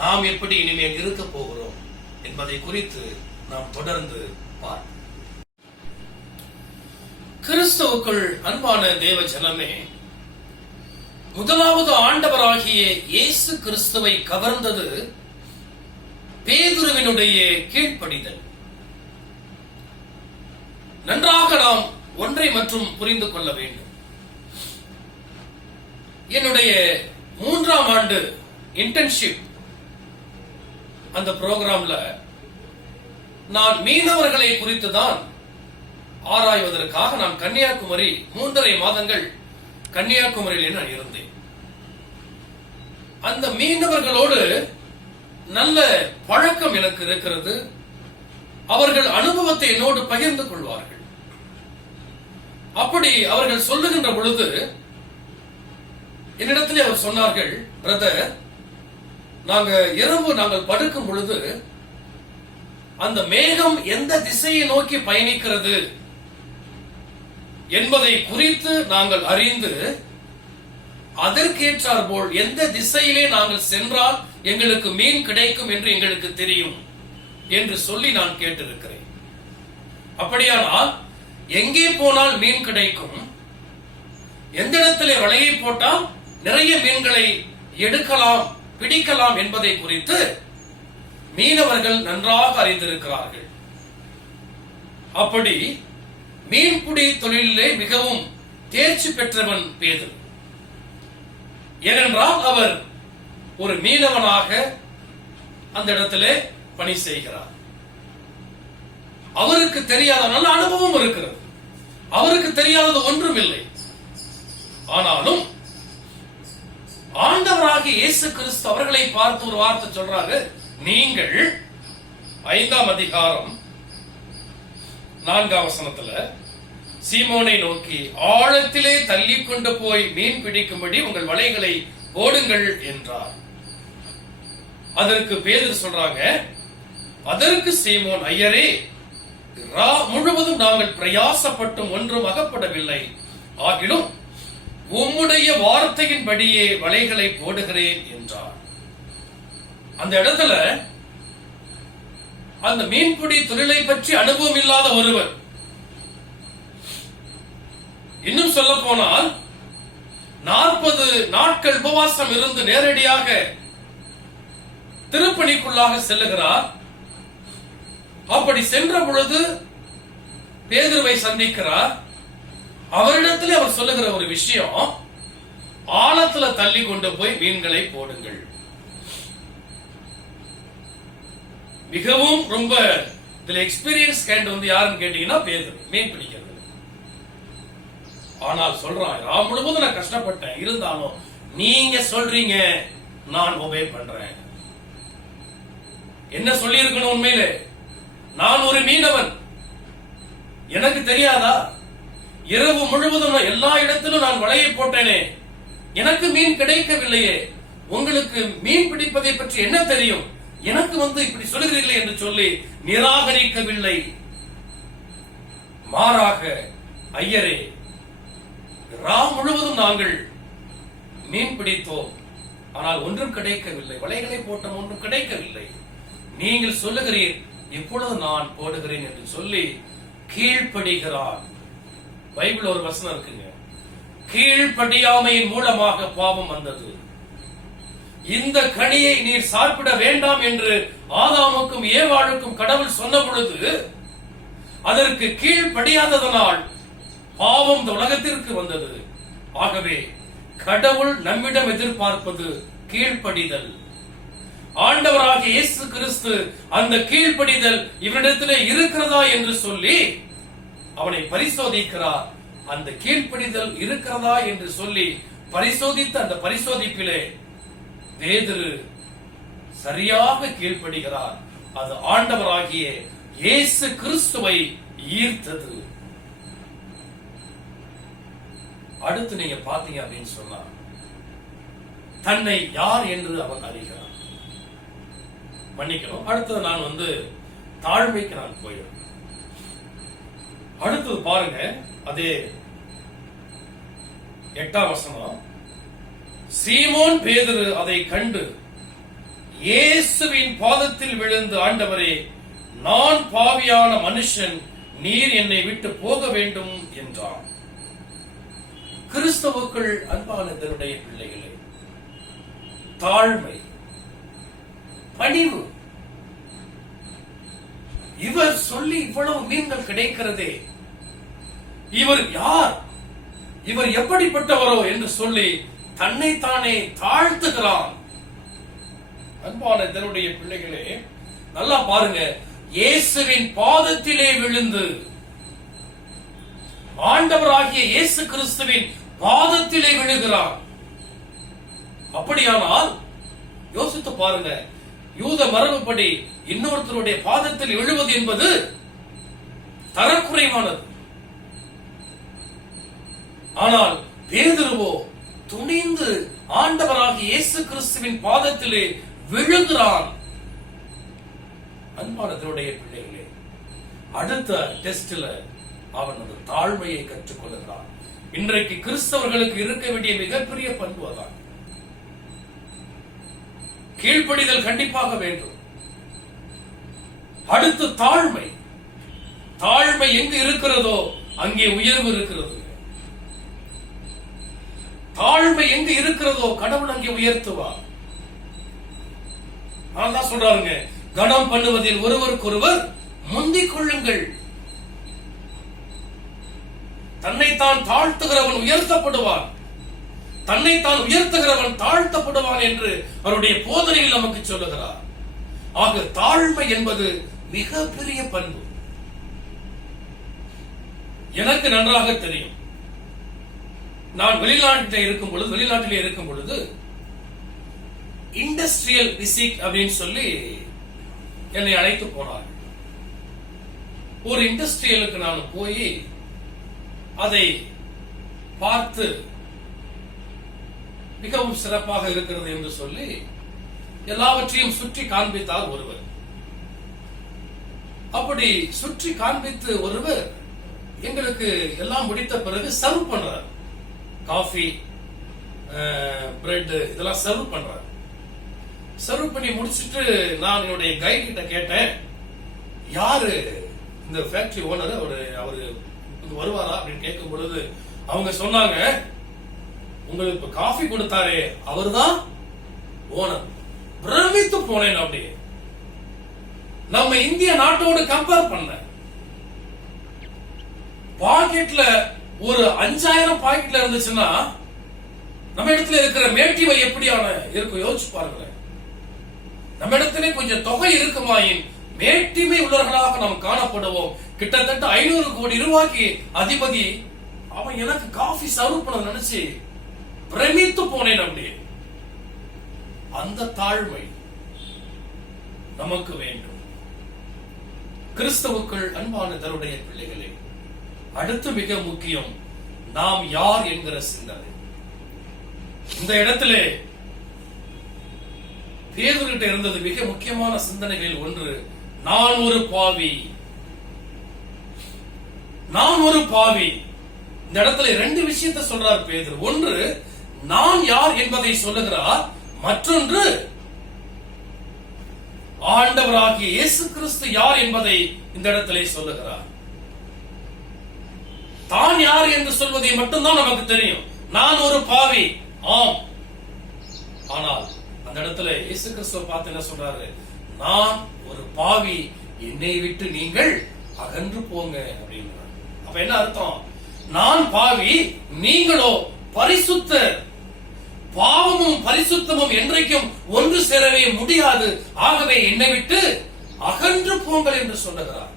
நாம் எப்படி இனிமேல் இருக்க போகிறோம் என்பதை குறித்து நாம் தொடர்ந்து பார்ப்போம். கிறிஸ்துவுக்குள் அன்பான தேவ ஜனமே, முதலாவது ஆண்டவராகிய இயேசு கிறிஸ்துவை கவர்ந்தது பேதுருவினுடைய கீழ்ப்படிதல். நன்றாக நாம் ஒன்றை மற்றும் புரிந்து கொள்ள வேண்டும். என்னுடைய 3ஆம் ஆண்டு இன்டர்ன்ஷிப் அந்த புரோகிராம்ல நான் மீனவர்களை குறித்து தான் ஆராய்வதற்காக நான் கன்னியாகுமரி 3.5 மாதங்கள் கன்னியாகுமரியில் நான் இருந்தேன். அந்த மீனவர்களோடு நல்ல பழக்கம் எனக்கு இருக்கிறது. அவர்கள் அனுபவத்தை என்னோடு பகிர்ந்து கொள்வார்கள். அப்படி அவர்கள் சொல்லுகின்ற பொழுது என்னிடத்திலே அவர் சொன்னார்கள், பிரதர், நாங்கள் படுக்கும் பொழுது அந்த மேகம் எந்த திசையை நோக்கி பயணிக்கிறது என்பதை குறித்து நாங்கள் அறிந்து அதற்கேற்றார் போல் எந்த திசையிலே நாங்கள் சென்றால் எங்களுக்கு மீன் கிடைக்கும் என்று எங்களுக்கு தெரியும் என்று சொல்லி நான் கேட்டிருக்கிறேன். அப்படியானால் எங்கே போனால் மீன் கிடைக்கும், எந்த இடத்திலே வலையை போட்டால் நிறைய மீன்களை எடுக்கலாம், பிடிக்கலாம் என்பதை குறித்து மீனவர்கள் நன்றாக அறிந்திருக்கிறார்கள். அப்படி மீன்பிடி தொழிலே மிகவும் தேர்ச்சி பெற்றவன் பேதுரு. ஏனென்றால் அவர் ஒரு மீனவனாக அந்த இடத்திலே பணி செய்கிறார். அவருக்கு தெரியாத நல்ல அனுபவம் இருக்கிறது. அவருக்கு தெரியாதது ஒன்றும் இல்லை. ஆனாலும் ஆண்டவராகிய இயேசு கிறிஸ்து அவர்களை பார்த்து ஒரு வார்த்தை சொல்றாரு. நீங்கள் 5ஆம் அதிகாரம் 4ஆம் வசனத்துல சீமோனை நோக்கி ஆழத்திலே தள்ளி கொண்டு போய் மீன் பிடிக்கும்படி உங்கள் வலைகளை போடுங்கள் என்றார். அதற்கு பேதுரு சொல்றாங்க, அதற்கு சீமோன், ஐயரே, முழுவதும் நாங்கள் பிரயாசப்பட்டும் ஒன்றும் அகப்படவில்லை. ஆகிலும் உம்முடைய வார்த்தையின்படியே வலைகளை போடுகிறேன் என்றார். அந்த இடத்துல அந்த மீன்பிடி தொழிலை பற்றி அனுபவம் இல்லாத ஒருவர், இன்னும் சொல்ல போனால் 40 நாட்கள் உபவாசம் இருந்து நேரடியாக திருப்பணிக்குள்ளாக செல்லுகிறார். அப்படி சென்ற பொழுது பேதுருவை சந்திக்கிறார். அவரிடத்தில் அவர் சொல்லுகிற ஒரு விஷயம், ஆழத்துல தள்ளி கொண்டு போய் மீன்களை போடுங்கள். மிகவும் ரொம்ப இதுல எக்ஸ்பீரியன்ஸ் கேண்ட் யாருன்னு கேட்டீங்கன்னா பேதுரு, மீன் பிடிக்கிறது. ஆனால் சொல்றான், நான் முழுவதும் நான் கஷ்டப்பட்டேன், இருந்தாலும் நீங்க சொல்றீங்க, நான் ஒபே பண்றேன். என்ன சொல்லி இருக்கணும்? உண்மையிலே நான் ஒரு மீனவன், எனக்கு தெரியாதா? இரவு முழுவதும் எல்லா இடத்திலும் நான் வலையை போட்டேனே, எனக்கு மீன் கிடைக்கவில்லையே, உங்களுக்கு மீன் பிடிப்பதை பற்றி என்ன தெரியும்? எனக்கு இப்படி சொல்லுகிறீர்களே என்று சொல்லி நிராகரிக்கவில்லை. மாறாக, ஐயரே, முழுவதும் நாங்கள் மீன் பிடித்தோம், ஆனால் ஒன்றும் கிடைக்கவில்லை, வலைகளை போட்டோம், ஒன்றும் கிடைக்கவில்லை. நீங்கள் சொல்லுகிறீர், இப்பொழுது நான் போடுகிறேன் என்று சொல்லி கீழ்ப்படிகிறார். பைபிள் ஒரு வசனம் இருக்குங்க, கீழ்ப்படியாமையின் மூலமாக பாவம் வந்தது. இந்த கனியை நீர் சாப்பிட வேண்டாம் என்று ஆதாமுக்கும் ஏவாளுக்கும் கடவுள் சொன்ன பொழுது அதற்கு கீழ்ப்படியாததனால் பாவம் இந்த உலகத்திற்கு வந்தது. ஆகவே கடவுள் நம்மிடம் எதிர்பார்ப்பது கீழ்ப்படிதல். ஆண்டவராகிய இயேசு கிறிஸ்து அந்த கீழ்ப்படிதல் இவரிடத்திலே இருக்கிறதா என்று சொல்லி அவனை பரிசோதிக்கிறார். அந்த கீழ்ப்படிதல் இருக்கிறதா என்று சொல்லி பரிசோதித்த அந்த பரிசோதிப்பிலே பேதுரு சரியாக கீழ்ப்படுகிறார். அது ஆண்டவராகிய இயேசு கிறிஸ்துவை ஈர்த்தது. அடுத்து நீங்க பாத்தீங்க அப்படின்னு சொன்னா, தன்னை யார் என்று அவன் அறிகிறான். மன்னிக்கணும், அடுத்தது நான் தாழ்மைக்கு நான் போயிடும். அடுத்தது பாருங்க, அதே 8ஆம் வசனம். சீமோன் பேதுரு அதை கண்டு இயேசுவின் பாதத்தில் விழுந்து, ஆண்டவரே, நான் பாவியான மனுஷன், நீர் என்னை விட்டு போக வேண்டும் என்றான். கிறிஸ்தவுக்குள் அன்பான தேவனுடைய பிள்ளைகளே, தாழ்மை, பணிவு. இவர் சொல்லி இவ்வளவு மீன்கள் கிடைக்கிறதே, இவர் யார், இவர் எப்படிப்பட்டவரோ என்று சொல்லி தன்னைத்தானே தாழ்த்துகிறான். அன்பான தேவனுடைய பிள்ளைகளே, நல்லா பாருங்க, இயேசுவின் பாதத்திலே விழுந்து, ஆண்டவராகிய இயேசு கிறிஸ்துவின் பாதத்திலே விழுகிறான். அப்படியானால் யோசித்து பாருங்க, யூத மரபுப்படி இன்னொருத்தருடைய பாதத்தில் விழுவது என்பது தரக்குறைவானது. ஆனால் பேதுருவோ துணிந்து ஆண்டவராகிய இயேசு கிறிஸ்துவின் பாதத்திலே விழுகிறான். அன்பானவருடைய பிள்ளைகளே, அடுத்த டெஸ்ட்ல அவன் அந்த தாழ்மையை கற்றுக்கொள்கிறான். இன்றைக்கு கிறிஸ்தவர்களுக்கு இருக்க வேண்டிய மிகப்பெரிய பண்பு அதான். கீழ்ப்படிதல் கண்டிப்பாக வேண்டும். அடுத்து தாழ்மை. தாழ்மை எங்கு இருக்கிறதோ அங்கே உயர்வு இருக்கிறது. தாழ்மை எங்கு இருக்கிறதோ கடவுள் அங்கே உயர்த்துவார். நான் தான் சொல்றாருங்க, கனம் பண்ணுவதில் ஒருவருக்கொருவர் முந்திக் கொள்ளுங்கள். தன்னைத்தான் தாழ்த்துகிறவன் உயர்த்தப்படுவான், தன்னைத்தான் உயர்த்துகிறவன் தாழ்த்தப்படுவான் என்று அவருடைய போதனையில் நமக்கு சொல்லுகிறார். ஆக தாழ்மை என்பது மிக பெரிய பண்பு. எனக்கு நன்றாக தெரியும், நான் வெளிநாட்டிலே இருக்கும் பொழுது இண்டஸ்ட்ரியல் விசிட் அப்படின்னு சொல்லி என்னை அழைத்து போனார்கள். ஒரு இண்டஸ்ட்ரியலுக்கு நான் போய் அதை பார்த்து மிகவும் சிறப்பாக இருக்கிறது என்று சொல்லி எல்லாவற்றையும் சுற்றி காண்பித்தார் ஒருவர். அப்படி சுற்றி காண்பித்து ஒருவர் எங்களுக்கு எல்லாம் முடித்த பிறகு சர்வ் பண்றார். காஃபி, பிரெட் இதெல்லாம் சர்வ் பண்றார். சர்வ் பண்ணி முடிச்சிட்டு நான் என்னுடைய கைட் கிட்ட கேட்டேன், யாரு இந்த ஃபேக்டரி ஓனர், அவரு வருவாரா அப்படின்னு கேட்கும் பொழுது அவங்க சொன்னாங்க, உங்களுக்கு காஃபி கொடுத்தாரே அவர்தான் ஓனர். பிரமித்து போனேன். அப்படியே நம்ம இந்திய நாட்டோடு கம்பேர் பண்ண, பாக்கெட்ல ஒரு 5000 பாக்கெட்ல இருந்துச்சுன்னா நம்ம இடத்துல இருக்கிற மேட்டிவை எப்படியான இருக்கும் யோசிச்சு பாருங்களேன். நம்ம இடத்துல கொஞ்சம் தொகை இருக்குமாயின் மேட்டிமை உள்ளவர்களாக நாம் காணப்படுவோம். கிட்டத்தட்ட 500 கோடி ரூபாய்க்கு அதிபதி அவன் எனக்கு காஃபி சர்வ் பண்ண நினைச்சு பிரமித்து போனேன். அப்படியே அந்த தாழ்மை நமக்கு வேண்டும். கிறிஸ்தவுக்குள் அன்பான தன்னுடைய பிள்ளைகளே, அடுத்து மிக முக்கியம் நாம் யார் என்கிற சிந்தனை. இந்த இடத்திலே பேதுருகிட்ட இருந்தது மிக முக்கியமான சிந்தனைகளில் ஒன்று, நான் ஒரு பாவி. நான் ஒரு பாவி. இந்த இடத்துல 2 விஷயத்தை சொல்றார் பேதுரு. ஒன்று, நான் யார் என்பதை சொல்லுகிறார். மற்றொன்று, ஆண்டவராகிய இயேசு கிறிஸ்து யார் என்பதை இந்த இடத்திலே சொல்லுகிறார். தான் யார் என்று சொல்வதை மட்டும்தான் நமக்கு தெரியும். நான் ஒரு பாவி, ஆம். ஆனால் அந்த இடத்துல இயேசு கிறிஸ்துவை பார்த்து என்ன சொல்றாரு, நான் ஒரு பாவி, என்னை விட்டு நீங்கள் அகன்று போங்க அப்படின்றார். அப்ப என்ன அர்த்தம்? நான் பாவி, நீங்களோ பரிசுத்தர். பாவமும் பரிசுத்தமும் என்றைக்கும் ஒன்று சேரவே முடியாது. ஆகவே என்னை விட்டு அகன்று போங்கள் என்று சொல்லுகிறார்.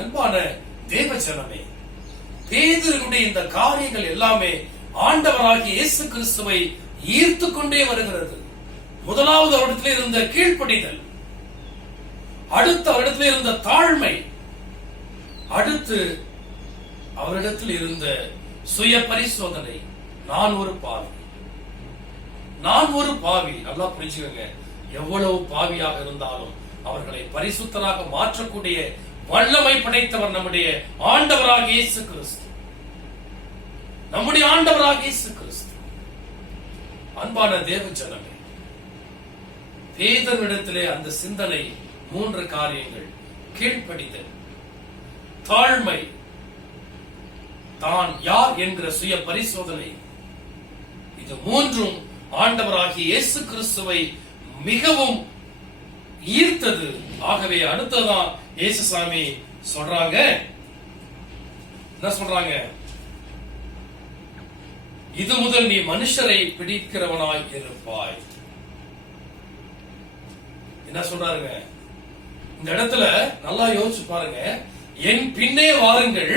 அன்பான தேவ ஜனமே, பேதுருவுடைய இந்த காரியங்கள் எல்லாமே ஆண்டவராகிய இயேசு கிறிஸ்துவை ஈர்த்து கொண்டே வருகிறது. முதலாவது அவரிடத்தில் இருந்த கீழ்ப்படிதல், அடுத்து அவரிடத்தில் இருந்த தாழ்மை, அடுத்து அவரிடத்தில் இருந்த சுய பரிசோதனை. நான் ஒரு பாவி, நான் ஒரு பாவி. நல்லா புரிஞ்சுக்கங்க, எவ்வளவு பாவியாக இருந்தாலும் அவர்களை பரிசுத்தராக மாற்றக்கூடிய வல்லமை படைத்தவர் நம்முடைய ஆண்டவராகிய இயேசு கிறிஸ்து. நம்முடைய ஆண்டவராகிய இயேசு கிறிஸ்து. அன்பான தேவ ஜனமே, பேதுருவிடத்திலே அந்த சிந்தனை 3 காரியங்கள்: கீழ்ப்படிதல், தாழ்மை, தான் யார் என்கிற சுய பரிசோதனை. இது 3ம் ஆண்டவராகிய இயேசு கிறிஸ்துவை மிகவும் ஈர்த்தது. ஆகவே அடுத்ததான் இயேசு சாமி சொல்றாங்க, என்ன சொல்றாங்க? இது முதல் நீ மனுஷரை பிடிக்கிறவனாய் இருப்பாய். என்ன சொல்றாருங்க இந்த இடத்துல? நல்லா யோசிச்சு பாருங்க. என் பின்னே வாருங்கள்,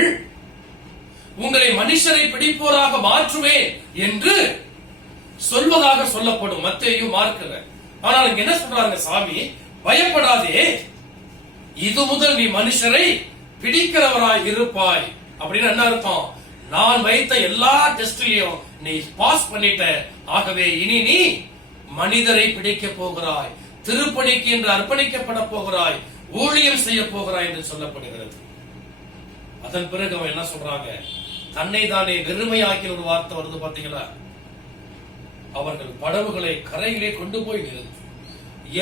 உங்களை மனுஷரை பிடிப்போராக மாற்றுவேன் என்று சொல்வதாக சொல்லப்படும் மத்தேயு, மார்க்ல. ஆனால் இங்க என்ன சொல்றாங்க சாமி? பயப்படாதே, இது முதல் நீ மனுஷரை பிடிக்கிறவராய் இருப்பாய். அப்படின்னு என்ன அர்த்தம்? நான் வைத்த எல்லா டெஸ்ட்லயும் நீ பாஸ் பண்ணிட்ட. ஆகவே இனி நீ மனிதரை பிடிக்க போகிறாய், திருப்பணிக்கு என்று அர்ப்பணிக்கப்பட போகிறாய், ஊழியம் செய்ய போகிறாய் என்று சொல்லப்படுகிறது. அதன் பிறகு அவன் என்ன சொல்றாங்க? தன்னை தானே வெறுமையாக்கி ஒரு வார்த்தை வருது பாத்தீங்களா? அவர்கள் படகுகளை கரையிலே கொண்டு போய் நிறுத்தி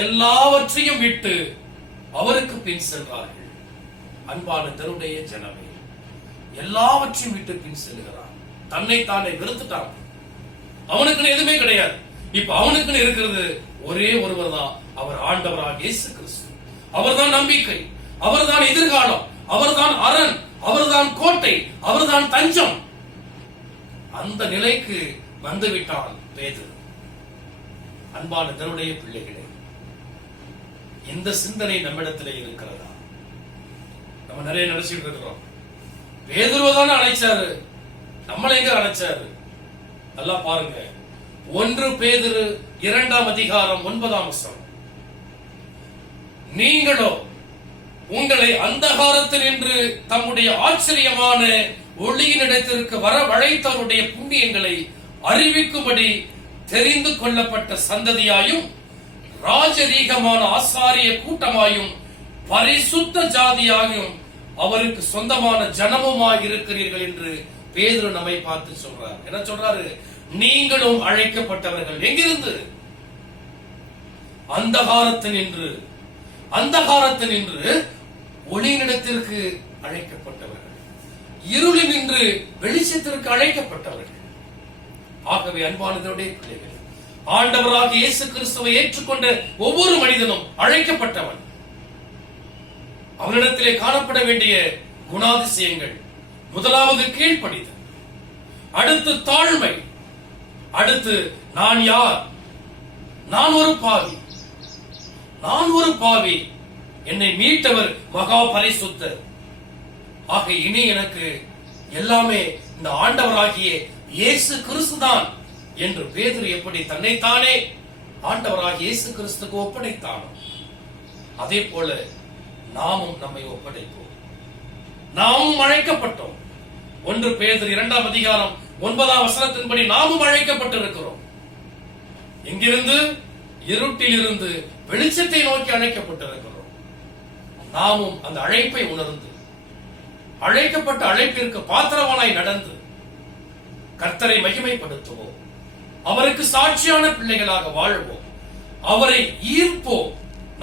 எல்லாவற்றையும் விட்டு அவருக்கு பின் சென்றார்கள். அன்பான தன்னுடைய ஜனமே, எல்லாவற்றையும் விட்டு பின் செல்கிறான். தன்னை தானே வெறுத்துட்டான். அவனுக்குன்னு எதுவுமே கிடையாது. இப்ப அவனுக்குன்னு இருக்கிறது ஒரே ஒருவர் தான், அவர் ஆண்டவராகிய இயேசு கிறிஸ்து. அவர்தான் நம்பிக்கை, அவர்தான் எதிர்காலம், அவர்தான் அரண், அவர்தான் கோட்டை, அவர்தான் தஞ்சம். அந்த நிலைக்கு வந்துவிட்டான் பேதுரு. அன்பான தேவனுடைய பிள்ளைகளே, இந்த சிந்தனை நம்மிடத்திலே இருக்கிறதா? நம்ம நிறைய நினைச்சிட்டு இருக்கிறோம். பேதுருவதான அழைச்சாரு, நம்மளை எங்க அழைச்சாரு? நல்லா பாருங்க. 1 பேதுரு 2ஆம் அதிகாரம் 9ஆம் வசனம். நீங்களோ உங்களை அந்தகாரத்தில் நின்று தம்முடைய ஆச்சரியமான ஒளியினிடத்திற்கு வரவழைத்தவருடைய புண்ணியங்களை அறிவிக்கும்படி தெரிந்து கொள்ளப்பட்ட சந்ததியாயும் ராஜரீகமான ஆசாரிய கூட்டமாயும் பரிசுத்த ஜாதியாயும் அவருக்கு சொந்தமான ஜனமுமாய் இருக்கிறீர்கள் என்று பேதுரு நம்மை பார்த்து சொல்றார். என்ன சொல்றாரு? நீங்களும் அழைக்கப்பட்டவர்கள். எங்கிருந்து? அந்தகாரத்தில் நின்று ஒளியினிடத்திற்கு அழைக்கப்பட்டவர்கள், இருளில் நின்று வெளிச்சத்திற்கு அழைக்கப்பட்டவர்கள். ஆகவே அன்பானவருடைய பிள்ளைகள், ஆண்டவராக இயேசு கிறிஸ்துவை ஏற்றுக்கொண்ட ஒவ்வொரு மனிதனும் அழைக்கப்பட்டவன். அவனிடத்திலே காணப்பட வேண்டிய குணாதிசயங்கள்: முதலாவது கீழ்ப்படிதல், அடுத்து தாழ்மை, அடுத்து நான் யார்? நான் ஒரு பாவி, என்னை மீட்டவர் மகா பரிசுத்தர். ஆக இனி எனக்கு எல்லாமே இந்த ஆண்டவராகிய இயேசு கிறிஸ்துதான் என்று பேதுரு எப்படி தன்னைத்தானே ஆண்டவராகிய இயேசு கிறிஸ்துக்கு ஒப்படைத்தானோ, அதே போல நாமும் நம்மை ஒப்படைப்போம். நாமும் அழைக்கப்பட்டோம். 1 பேதுரு 2ஆம் அதிகாரம் 9ஆம் வசனத்தின்படி நாமும் அழைக்கப்பட்டிருக்கிறோம். எங்கிருந்து? இருட்டில் இருந்து வெளிச்சத்தை நோக்கி அழைக்கப்பட்டிருக்கிறோம். நாமும் அந்த அழைப்பை உணர்ந்து, அழைக்கப்பட்ட அழைப்பிற்கு பாத்திரவானாய் நடந்து கர்த்தரை மகிமைப்படுத்துவோம். அவருக்கு சாட்சியான பிள்ளைகளாக வாழ்வோம். அவரை ஈர்ப்போம்.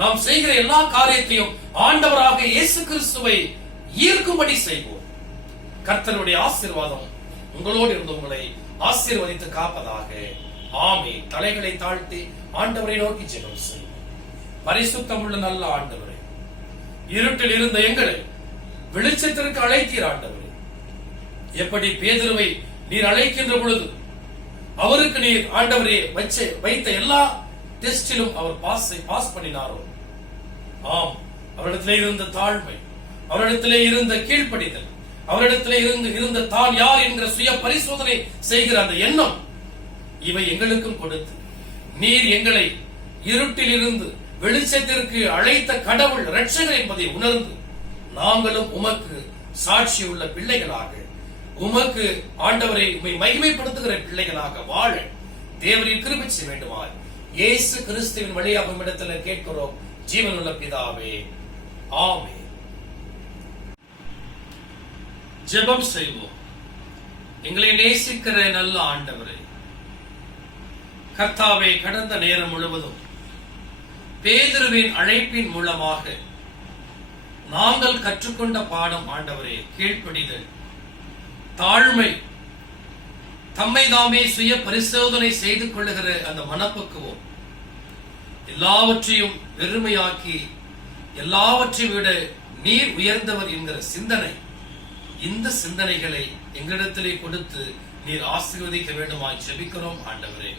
நாம் செய்கிற எல்லா காரியத்தையும் ஆண்டவராக இயேசு கிறிஸ்துவை ஈர்க்கும்படி செய்வோம். கர்த்தருடைய ஆசீர்வாதம் உங்களோடு இருந்து உங்களை ஆசீர்வதித்து காப்பதாக. ஆமென். தலைகளை தாழ்த்தி ஆண்டவரை நோக்கி ஜெபம் செய்வோம். பரிசுத்தமுள்ள நல்ல ஆண்டவரே, இருட்டில் இருந்த எங்களை வெளிச்சத்திற்கு அழைத்தீர் ஆண்டவரே. எப்படி பேதுருவை நீர் அழைக்கின்ற பொழுது அவருக்கு நீர் ஆண்டவரே வைத்த எல்லா டெஸ்டிலும் அவர் பாஸ் பண்ணினாரோ, ஆம், அவரிடத்திலே இருந்த தாழ்மை, அவரிடத்திலே இருந்த கீழ்ப்படிதல், அவரிடத்திலே இருந்த தான் யார் என்கிற சுய பரிசோதனை செய்கிற அந்த எண்ணம், இவை எங்களுக்கும் கொடுத்து நீர் எங்களை இருட்டில் இருந்து வெளிச்சத்திற்கு அழைத்த கடவுள் இரட்சகர் என்பதை உணர்ந்து நாங்களும் உமக்கு சாட்சியுள்ள பிள்ளைகளாக, உமக்கு ஆண்டவரை உம்மை மகிமைப்படுத்துகிற பிள்ளைகளாக வாழ தேவரின் கிருபை செய்ய வேண்டுமாய் இயேசு கிறிஸ்துவின் வழியாக உம்மிடத்தில் கேட்கிறோம் ஜீவனுள்ள பிதாவே. ஆமென். ஜெபம் செய்வோம். எங்களை நேசிக்கிற நல்ல ஆண்டவரே, கர்த்தாவே, கடந்த நேரம் முழுவதும் பேதுருவின் அழைப்பின் மூலமாக நாங்கள் கற்றுக்கொண்ட பாடம் ஆண்டவரே, கீழ்ப்படிதல், தாழ்மை, தம்மை தாமே சுய பரிசோதனை செய்து கொள்ளுகிற அந்த மனப்பக்குவம், எல்லாவற்றையும் வெறுமையாக்கி எல்லாவற்றையும் விட நீர் உயர்ந்தவர் என்கிற சிந்தனை, இந்த சிந்தனைகளை எங்களிடத்திலே கொடுத்து நீர் ஆசீர்வதிக்க வேண்டுமாய் ஜெபிக்கிறோம் ஆண்டவரே.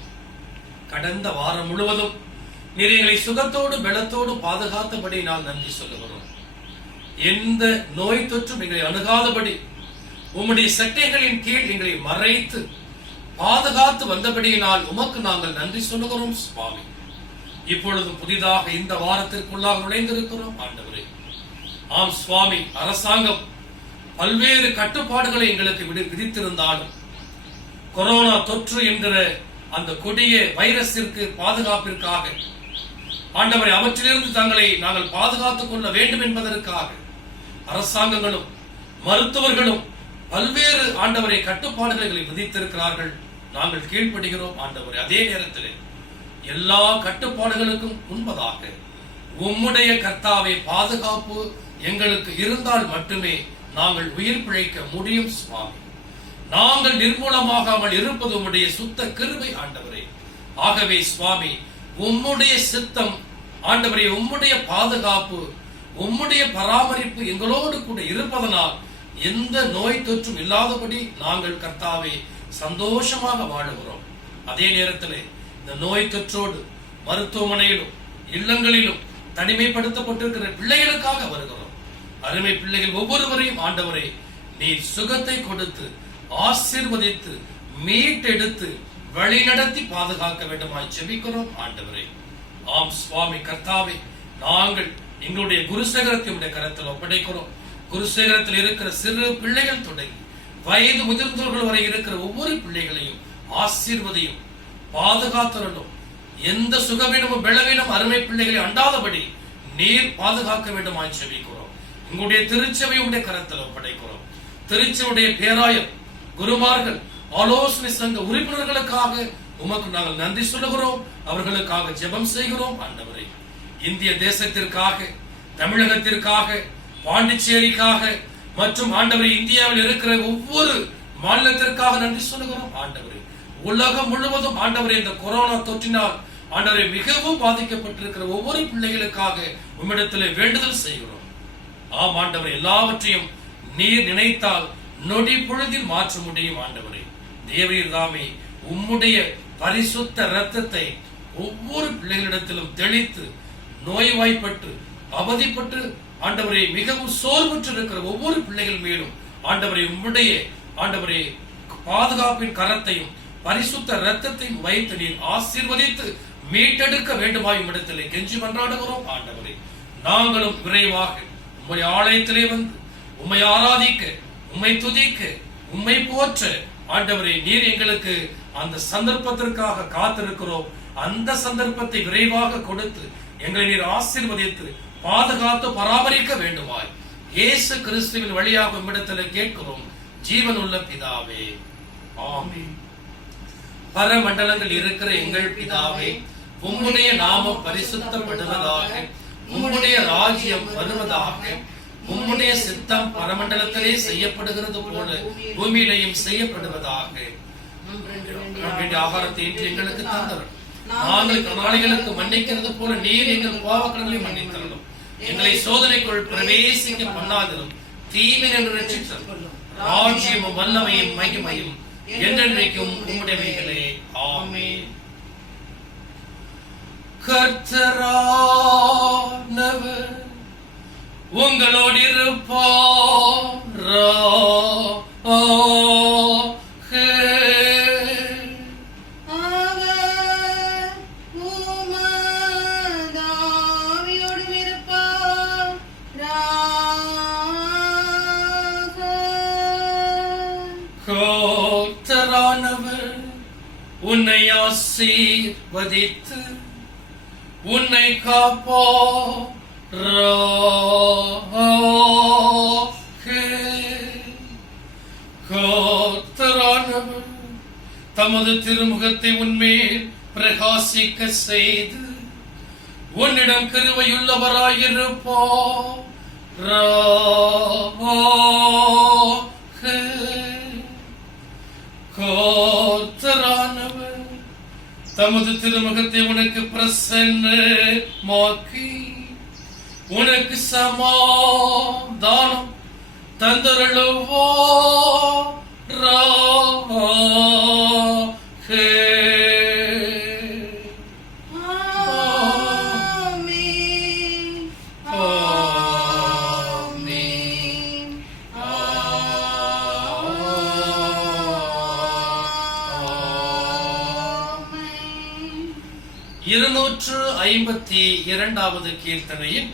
கடந்த வாரம் முழுவதும் நீர் எங்களை சுகத்தோடு பலத்தோடு பாதுகாத்தபடி நான் நன்றி சொல்லுகிறோம். எந்த நோய் தொற்றும் எங்களை அணுகாதபடி உம்முடைய சட்டைகளின் கீழ் எங்களை மறைத்து பாதுகாத்து வந்தபடியினால் உமக்கு நாங்கள் நன்றி சொல்லுகிறோம் சுவாமி. இப்பொழுதும் புதிதாக இந்த வாரத்திற்குள்ளாக நுழைந்திருக்கிறோம் ஆண்டவரே. ஆம் சுவாமி, அரசாங்கம் பல்வேறு கட்டுப்பாடுகளை எங்களுக்கு விதித்திருந்தாலும் கொரோனா தொற்று என்கிற அந்த கொடிய வைரஸிற்கு பாதுகாப்பிற்காக ஆண்டவரை அவற்றிலிருந்து தங்களை நாங்கள் பாதுகாத்துக் கொள்ள வேண்டும் என்பதற்காக அரசாங்கங்களும் மருத்துவர்களும் பல்வேறு ஆண்டவரை கட்டுப்பாடுகளை விதித்திருக்கிறார்கள். நாங்கள் கீழ்ப்படுகிறோம் ஆண்டவரை. அதே நேரத்தில் எல்லா கட்டுப்பாடுகளுக்கும் முன்பதாக உம்முடைய கர்த்தாவை பாதுகாப்பு எங்களுக்கு இருந்தால் மட்டுமே நாங்கள் உயிர் பிழைக்க முடியும் சுவாமி. நாங்கள் நிர்மூலமாகாமல் இருப்பது உம்முடைய சுத்த கிருபை ஆண்டவரே. ஆகவே சுவாமி, உம்முடைய சித்தம் ஆண்டவரே, உம்முடைய பாதுகாப்பு, உம்முடைய பராமரிப்பு எங்களோடு கூட இருப்பதனால் எந்த நோய் தொற்றும் இல்லாதபடி நாங்கள் கர்த்தாவே சந்தோஷமாக வாழுகிறோம். அதே நேரத்தில் இந்த நோய் தொற்றோடு மருத்துவமனையிலும் இல்லங்களிலும் தனிமைப்படுத்தப்பட்டிருக்கிற பிள்ளைகளுக்காக வருகிறோம். அருமை பிள்ளைகள் ஒவ்வொருவரையும் ஆண்டவரே நீர் சுகத்தை கொடுத்து ஆசீர்வதித்து மீட்டெடுத்து வழிநடத்தி பாதுகாக்க வேண்டுமாய் ஜெபிக்கிறோம் ஆண்டவரே. ஆம் சுவாமி கர்த்தாவே, நாங்கள் எங்களுடைய குருசேகரத்தை கரத்தில் ஒப்படைக்கிறோம். குருசேகரத்தில் இருக்கிற சிறு பிள்ளைகள் தொடங்கி வயது முதிர்ந்தவர்கள் வரை இருக்கிற ஒவ்வொரு பிள்ளைகளையும் ஆசீர்வதியும் பாதுகாத்தரலும். எந்த சுகவீனமும் பலவீனம் அருமை பிள்ளைகளை அண்டாதபடி நீர் பாதுகாக்க வேண்டுமாய் ஜெபிக்கிறோம். எங்களுடைய திருச்சபை உடைய கரத்தில் ஒப்படைக்கிறோம். திருச்சபையுடைய பேராயர், குருமார்கள், ஆலோசனை சங்க உறுப்பினர்களுக்காக உமக்கு நாங்கள் நன்றி சொல்லுகிறோம். அவர்களுக்காக ஜெபம் செய்கிறோம் ஆண்டவரே. இந்திய தேசத்திற்காக, தமிழகத்திற்காக, பாண்டிச்சேரிக்காக மற்றும் ஆண்டவரே இந்தியாவில் இருக்கிற ஒவ்வொரு மாநிலத்திற்காக நன்றி சொல்லுகிறோம் ஆண்டவரே. உலகம் முழுவதும் ஆண்டவரே இந்த கொரோனா தொற்றினால் ஆண்டவரே மிகவும் பாதிக்கப்பட்டிருக்கிற ஒவ்வொரு பிள்ளைகளுக்காக உம்மிடத்திலே வேண்டுதல் செய்கிறோம். ஆம் ஆண்டவரே, எல்லாவற்றையும் நீர் நினைத்தால் நொடி பொழுதில் மாற்ற முடியும் ஆண்டவரே. தேவரீர் தாமே உம்முடைய பரிசுத்த இரத்தத்தை ஒவ்வொரு பிள்ளைகளிடத்திலும் தெளித்து நோய்வாய்ப்பட்டு அவதிப்பட்டு ஆண்டவரே மிகவும் சோர்வுற்று இருக்கிற ஒவ்வொரு பிள்ளைகள் மேலும் ஆண்டவரே உம்முடைய ஆண்டவரே பாதுகாப்பின் கரத்தையும் பரிசுத்த இரத்தத்தையும் வைத்து நீர் ஆசீர்வதித்து மீட்டெடுக்க வேண்டுமாய் உம்மிடத்திலே கெஞ்சி மன்றாடுகிறோம் ஆண்டவரே. நாங்களும் விரைவாக உம்முடைய ஆலயத்திலே வந்து உம்மை ஆராதிக்க, உம்மை துதிக்க, உம்மை போற்ற ஆண்டவரே நீர் எங்களுக்கு அந்த சந்தர்ப்பத்திற்காக காத்திருக்கிறோம். அந்த சந்தர்ப்பத்தை விரைவாக கொடுத்து எங்களை நீர் ஆசீர்வதித்து பாதுகாத்து பராமரிக்க வேண்டுமாய் இயேசு கிறிஸ்துவின் வழியாக உம்மிடத்தில் கேட்கிறோம் ஜீவனுள்ள பிதாவே, ஆமென். பரமண்டலங்கள் இருக்கிற எங்கள் பிதாவே, உம்முடைய நாமம் பரிசுத்தப்படுவதாக, உம்முடைய ராஜ்யம் வருவதாக, உம்முடைய சித்தம் பரமண்டலத்திலே செய்யப்படுகிறது போல பூமியிலையும் செய்யப்படுவதாக. ஆகாரத்தை இன்று எங்களுக்கு தந்தரும். நாங்கள் கடனாளிகளுக்கு மன்னிக்கிறது போல நீர் எங்கள் பாவக்கடனை மன்னித்தரணும். எங்களை சோதனைக்குள் பிரவேசிக்க பண்ணாதிரும். தீமை என்று ரட்சித்தரும். ராஜ்யமும் வல்லமையும் மகிமையும் என்றென்றைக்கும் உம்முடையவைகளே, ஆமென். கர்த்தரானவர் உங்களோடு கர்த்தரானவர் உன்னை ஆசீர்வதித்து உன்னை காப்பார். கர்த்தரானவர் தமது திருமுகத்தை உன்மேல் பிரகாசிக்க செய்து உன்னிடம் கிருபையுள்ளவராயிருப்பார். கர்த்தரானவர் தமது திருமுகத்தை உனக்கு பிரசன்னமாக்கி உனக்கு சமாதானம் தந்தருளுவார். இருநூற்று 52வது கீர்த்தனையின்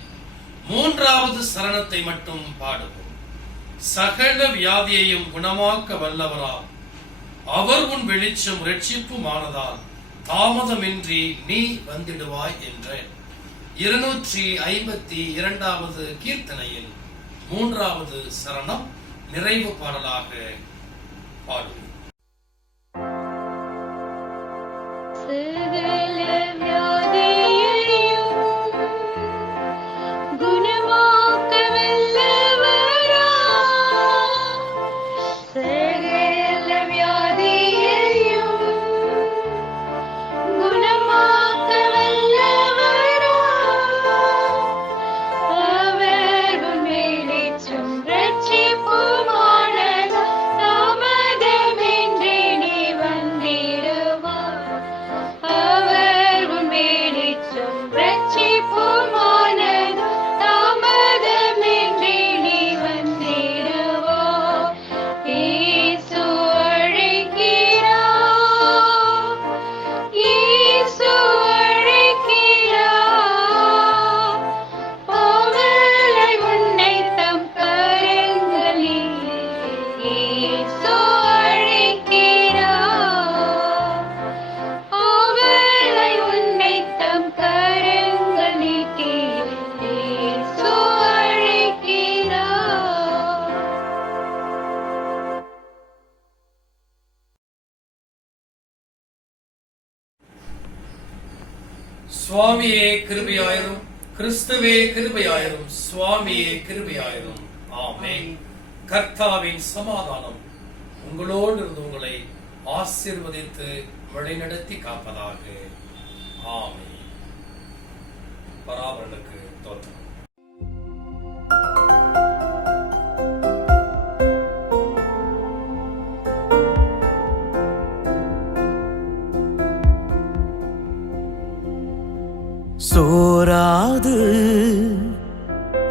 3வது சரணத்தை மட்டும் பாடுவோம். சகல வியாதியையும் குணமாக்க வல்லவராம் அவர் உன் வெளிச்சம் இரட்சிப்புமானதால் தாமதமின்றி நீ வந்திடுவாய் என்ற 252வது கீர்த்தனையின் 3வது சரணம் நிறைவு பாடலாக பாடுவோம். அவர் உன் வெளிச்சம் இரட்சிப்புமானதால் சுவாமியே கிருபையாயிரும். கிறிஸ்துவே கிருபையாயிரும். சுவாமியே கிருபையாயிரும். ஆமென். கர்த்தாவின் சமாதானம் உங்களோடு இருந்து உங்களை ஆசீர்வதித்து வழிநடத்தி காப்பதாக. ஆமென். பராபரனுக்கு தோற்றம். சோராது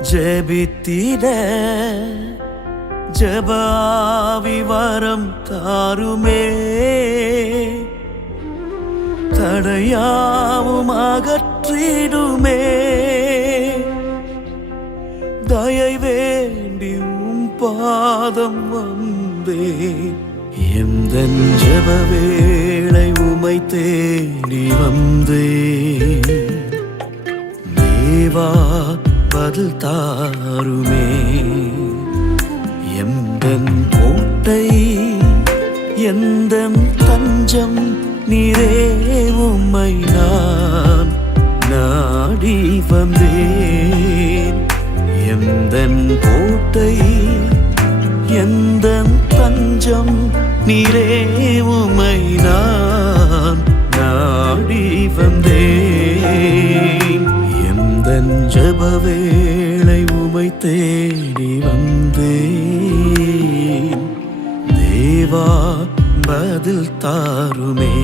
ஜெபித்திட ஜெபாவி வரம் தாருமே, தடையாவும் அகற்றிடுமே. தயை வேண்டி பாதம் வந்தே, எந்தன் ஜெப வேளை உமை தேடி வந்தே. தேவா பதில் தாருமே, எந்தன் கோட்டை எந்தன் தஞ்சம் நீரே, உம்மை நான் நாடி வந்தேன். எந்தன் கோட்டை எந்தன் தஞ்சம் நீரே, உம்மை நான் நாடி வந்தேன். எந்தன் ஜெப வேளை உமை தேடி வந்தேன். தேவா பதில் தாருமே.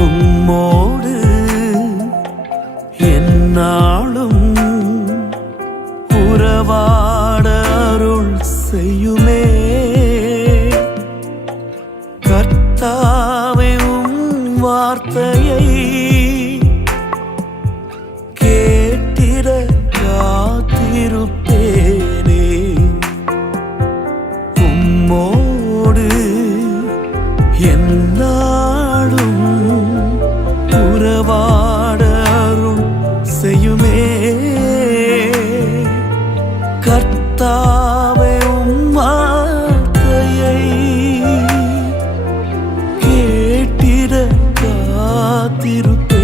உம்மோடு எந்நாளும் உறவாட அருள் செய்யுமே. கர்த்தாவே உம் வார்த்தையை கேட்டிட காத்திருப்பேனே. உம்மோடு எந்நாளும் உறவாட அருள் செய்யுமே. கர்த்தாவே உம் வார்த்தையை கேட்டிட காத்திருப்பேனே.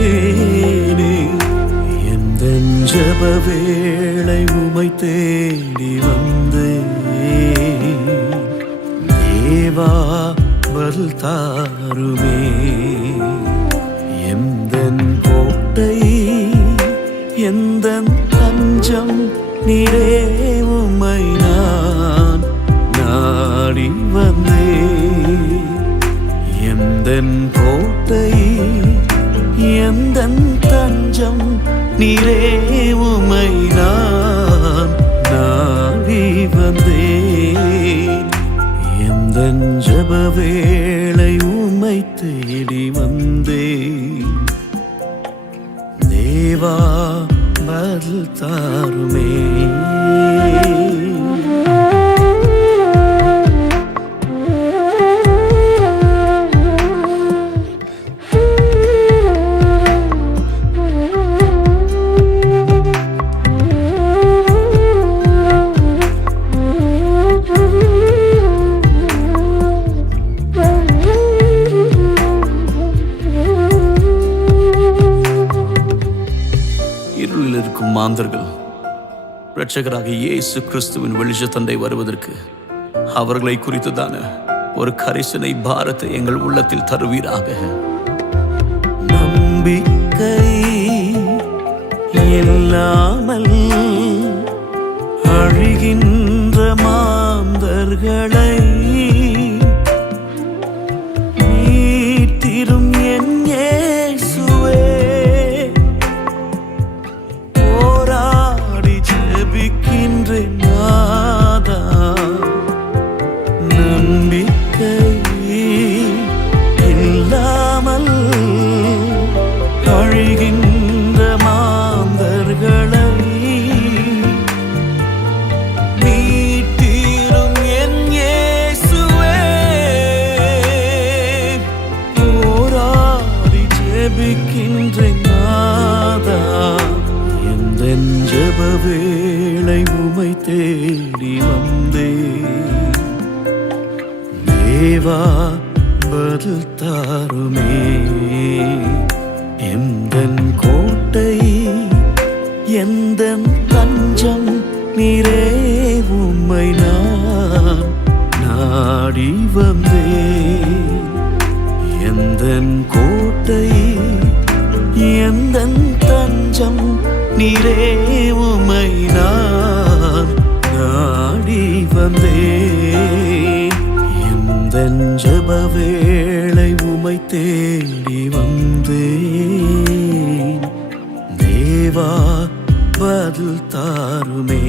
எந்தன் ஜெப வேளை உமை தேடி வந்தேன். தேவா பதில் தாருமே. எந்தன் கோட்டை எந்தன் தஞ்சம் நீரே, உம்மை நான் நாடி வந்தேன். எந்தன் கோட்டை எந்தன் தஞ்சம் நீரே, உம்மை நான் நாடி வந்தேன். எந்தன் ஜெப வேளை உம்மை தேடி வந்தேன். தேவா பதில் தாருமே. இருளில் இருக்கும் மாந்தர்கள் இரட்சகராக இயேசு கிறிஸ்துவின் வெளிச்சத்தண்டை வருவதற்கு அவர்களை குறித்துதான ஒரு கரிசனை பாரத்தை எங்கள் உள்ளத்தில் தருவீராக. நம்பிக்கை இல்லாமல் அழிகின்ற மாந்தர்களை மீட்டிடும் என் இயேசுவே. போராடி ஜெபிக்கின்றேன் நாதா. நம்பிக்கை இல்லாமல் தேவா பதில் தாருமே. எந்தன் கோட்டை எந்தன் தஞ்சம் நீரே, உம்மை நான் நாடி வந்தேன். எந்தன் கோட்டை எந்தன் தஞ்சம் நீரே, உம்மை நான் நாடி வந்தேன். எந்தன் ஜெப வேளை உம்மை தேடி வந்தேன். தேவா பதில் தாருமே.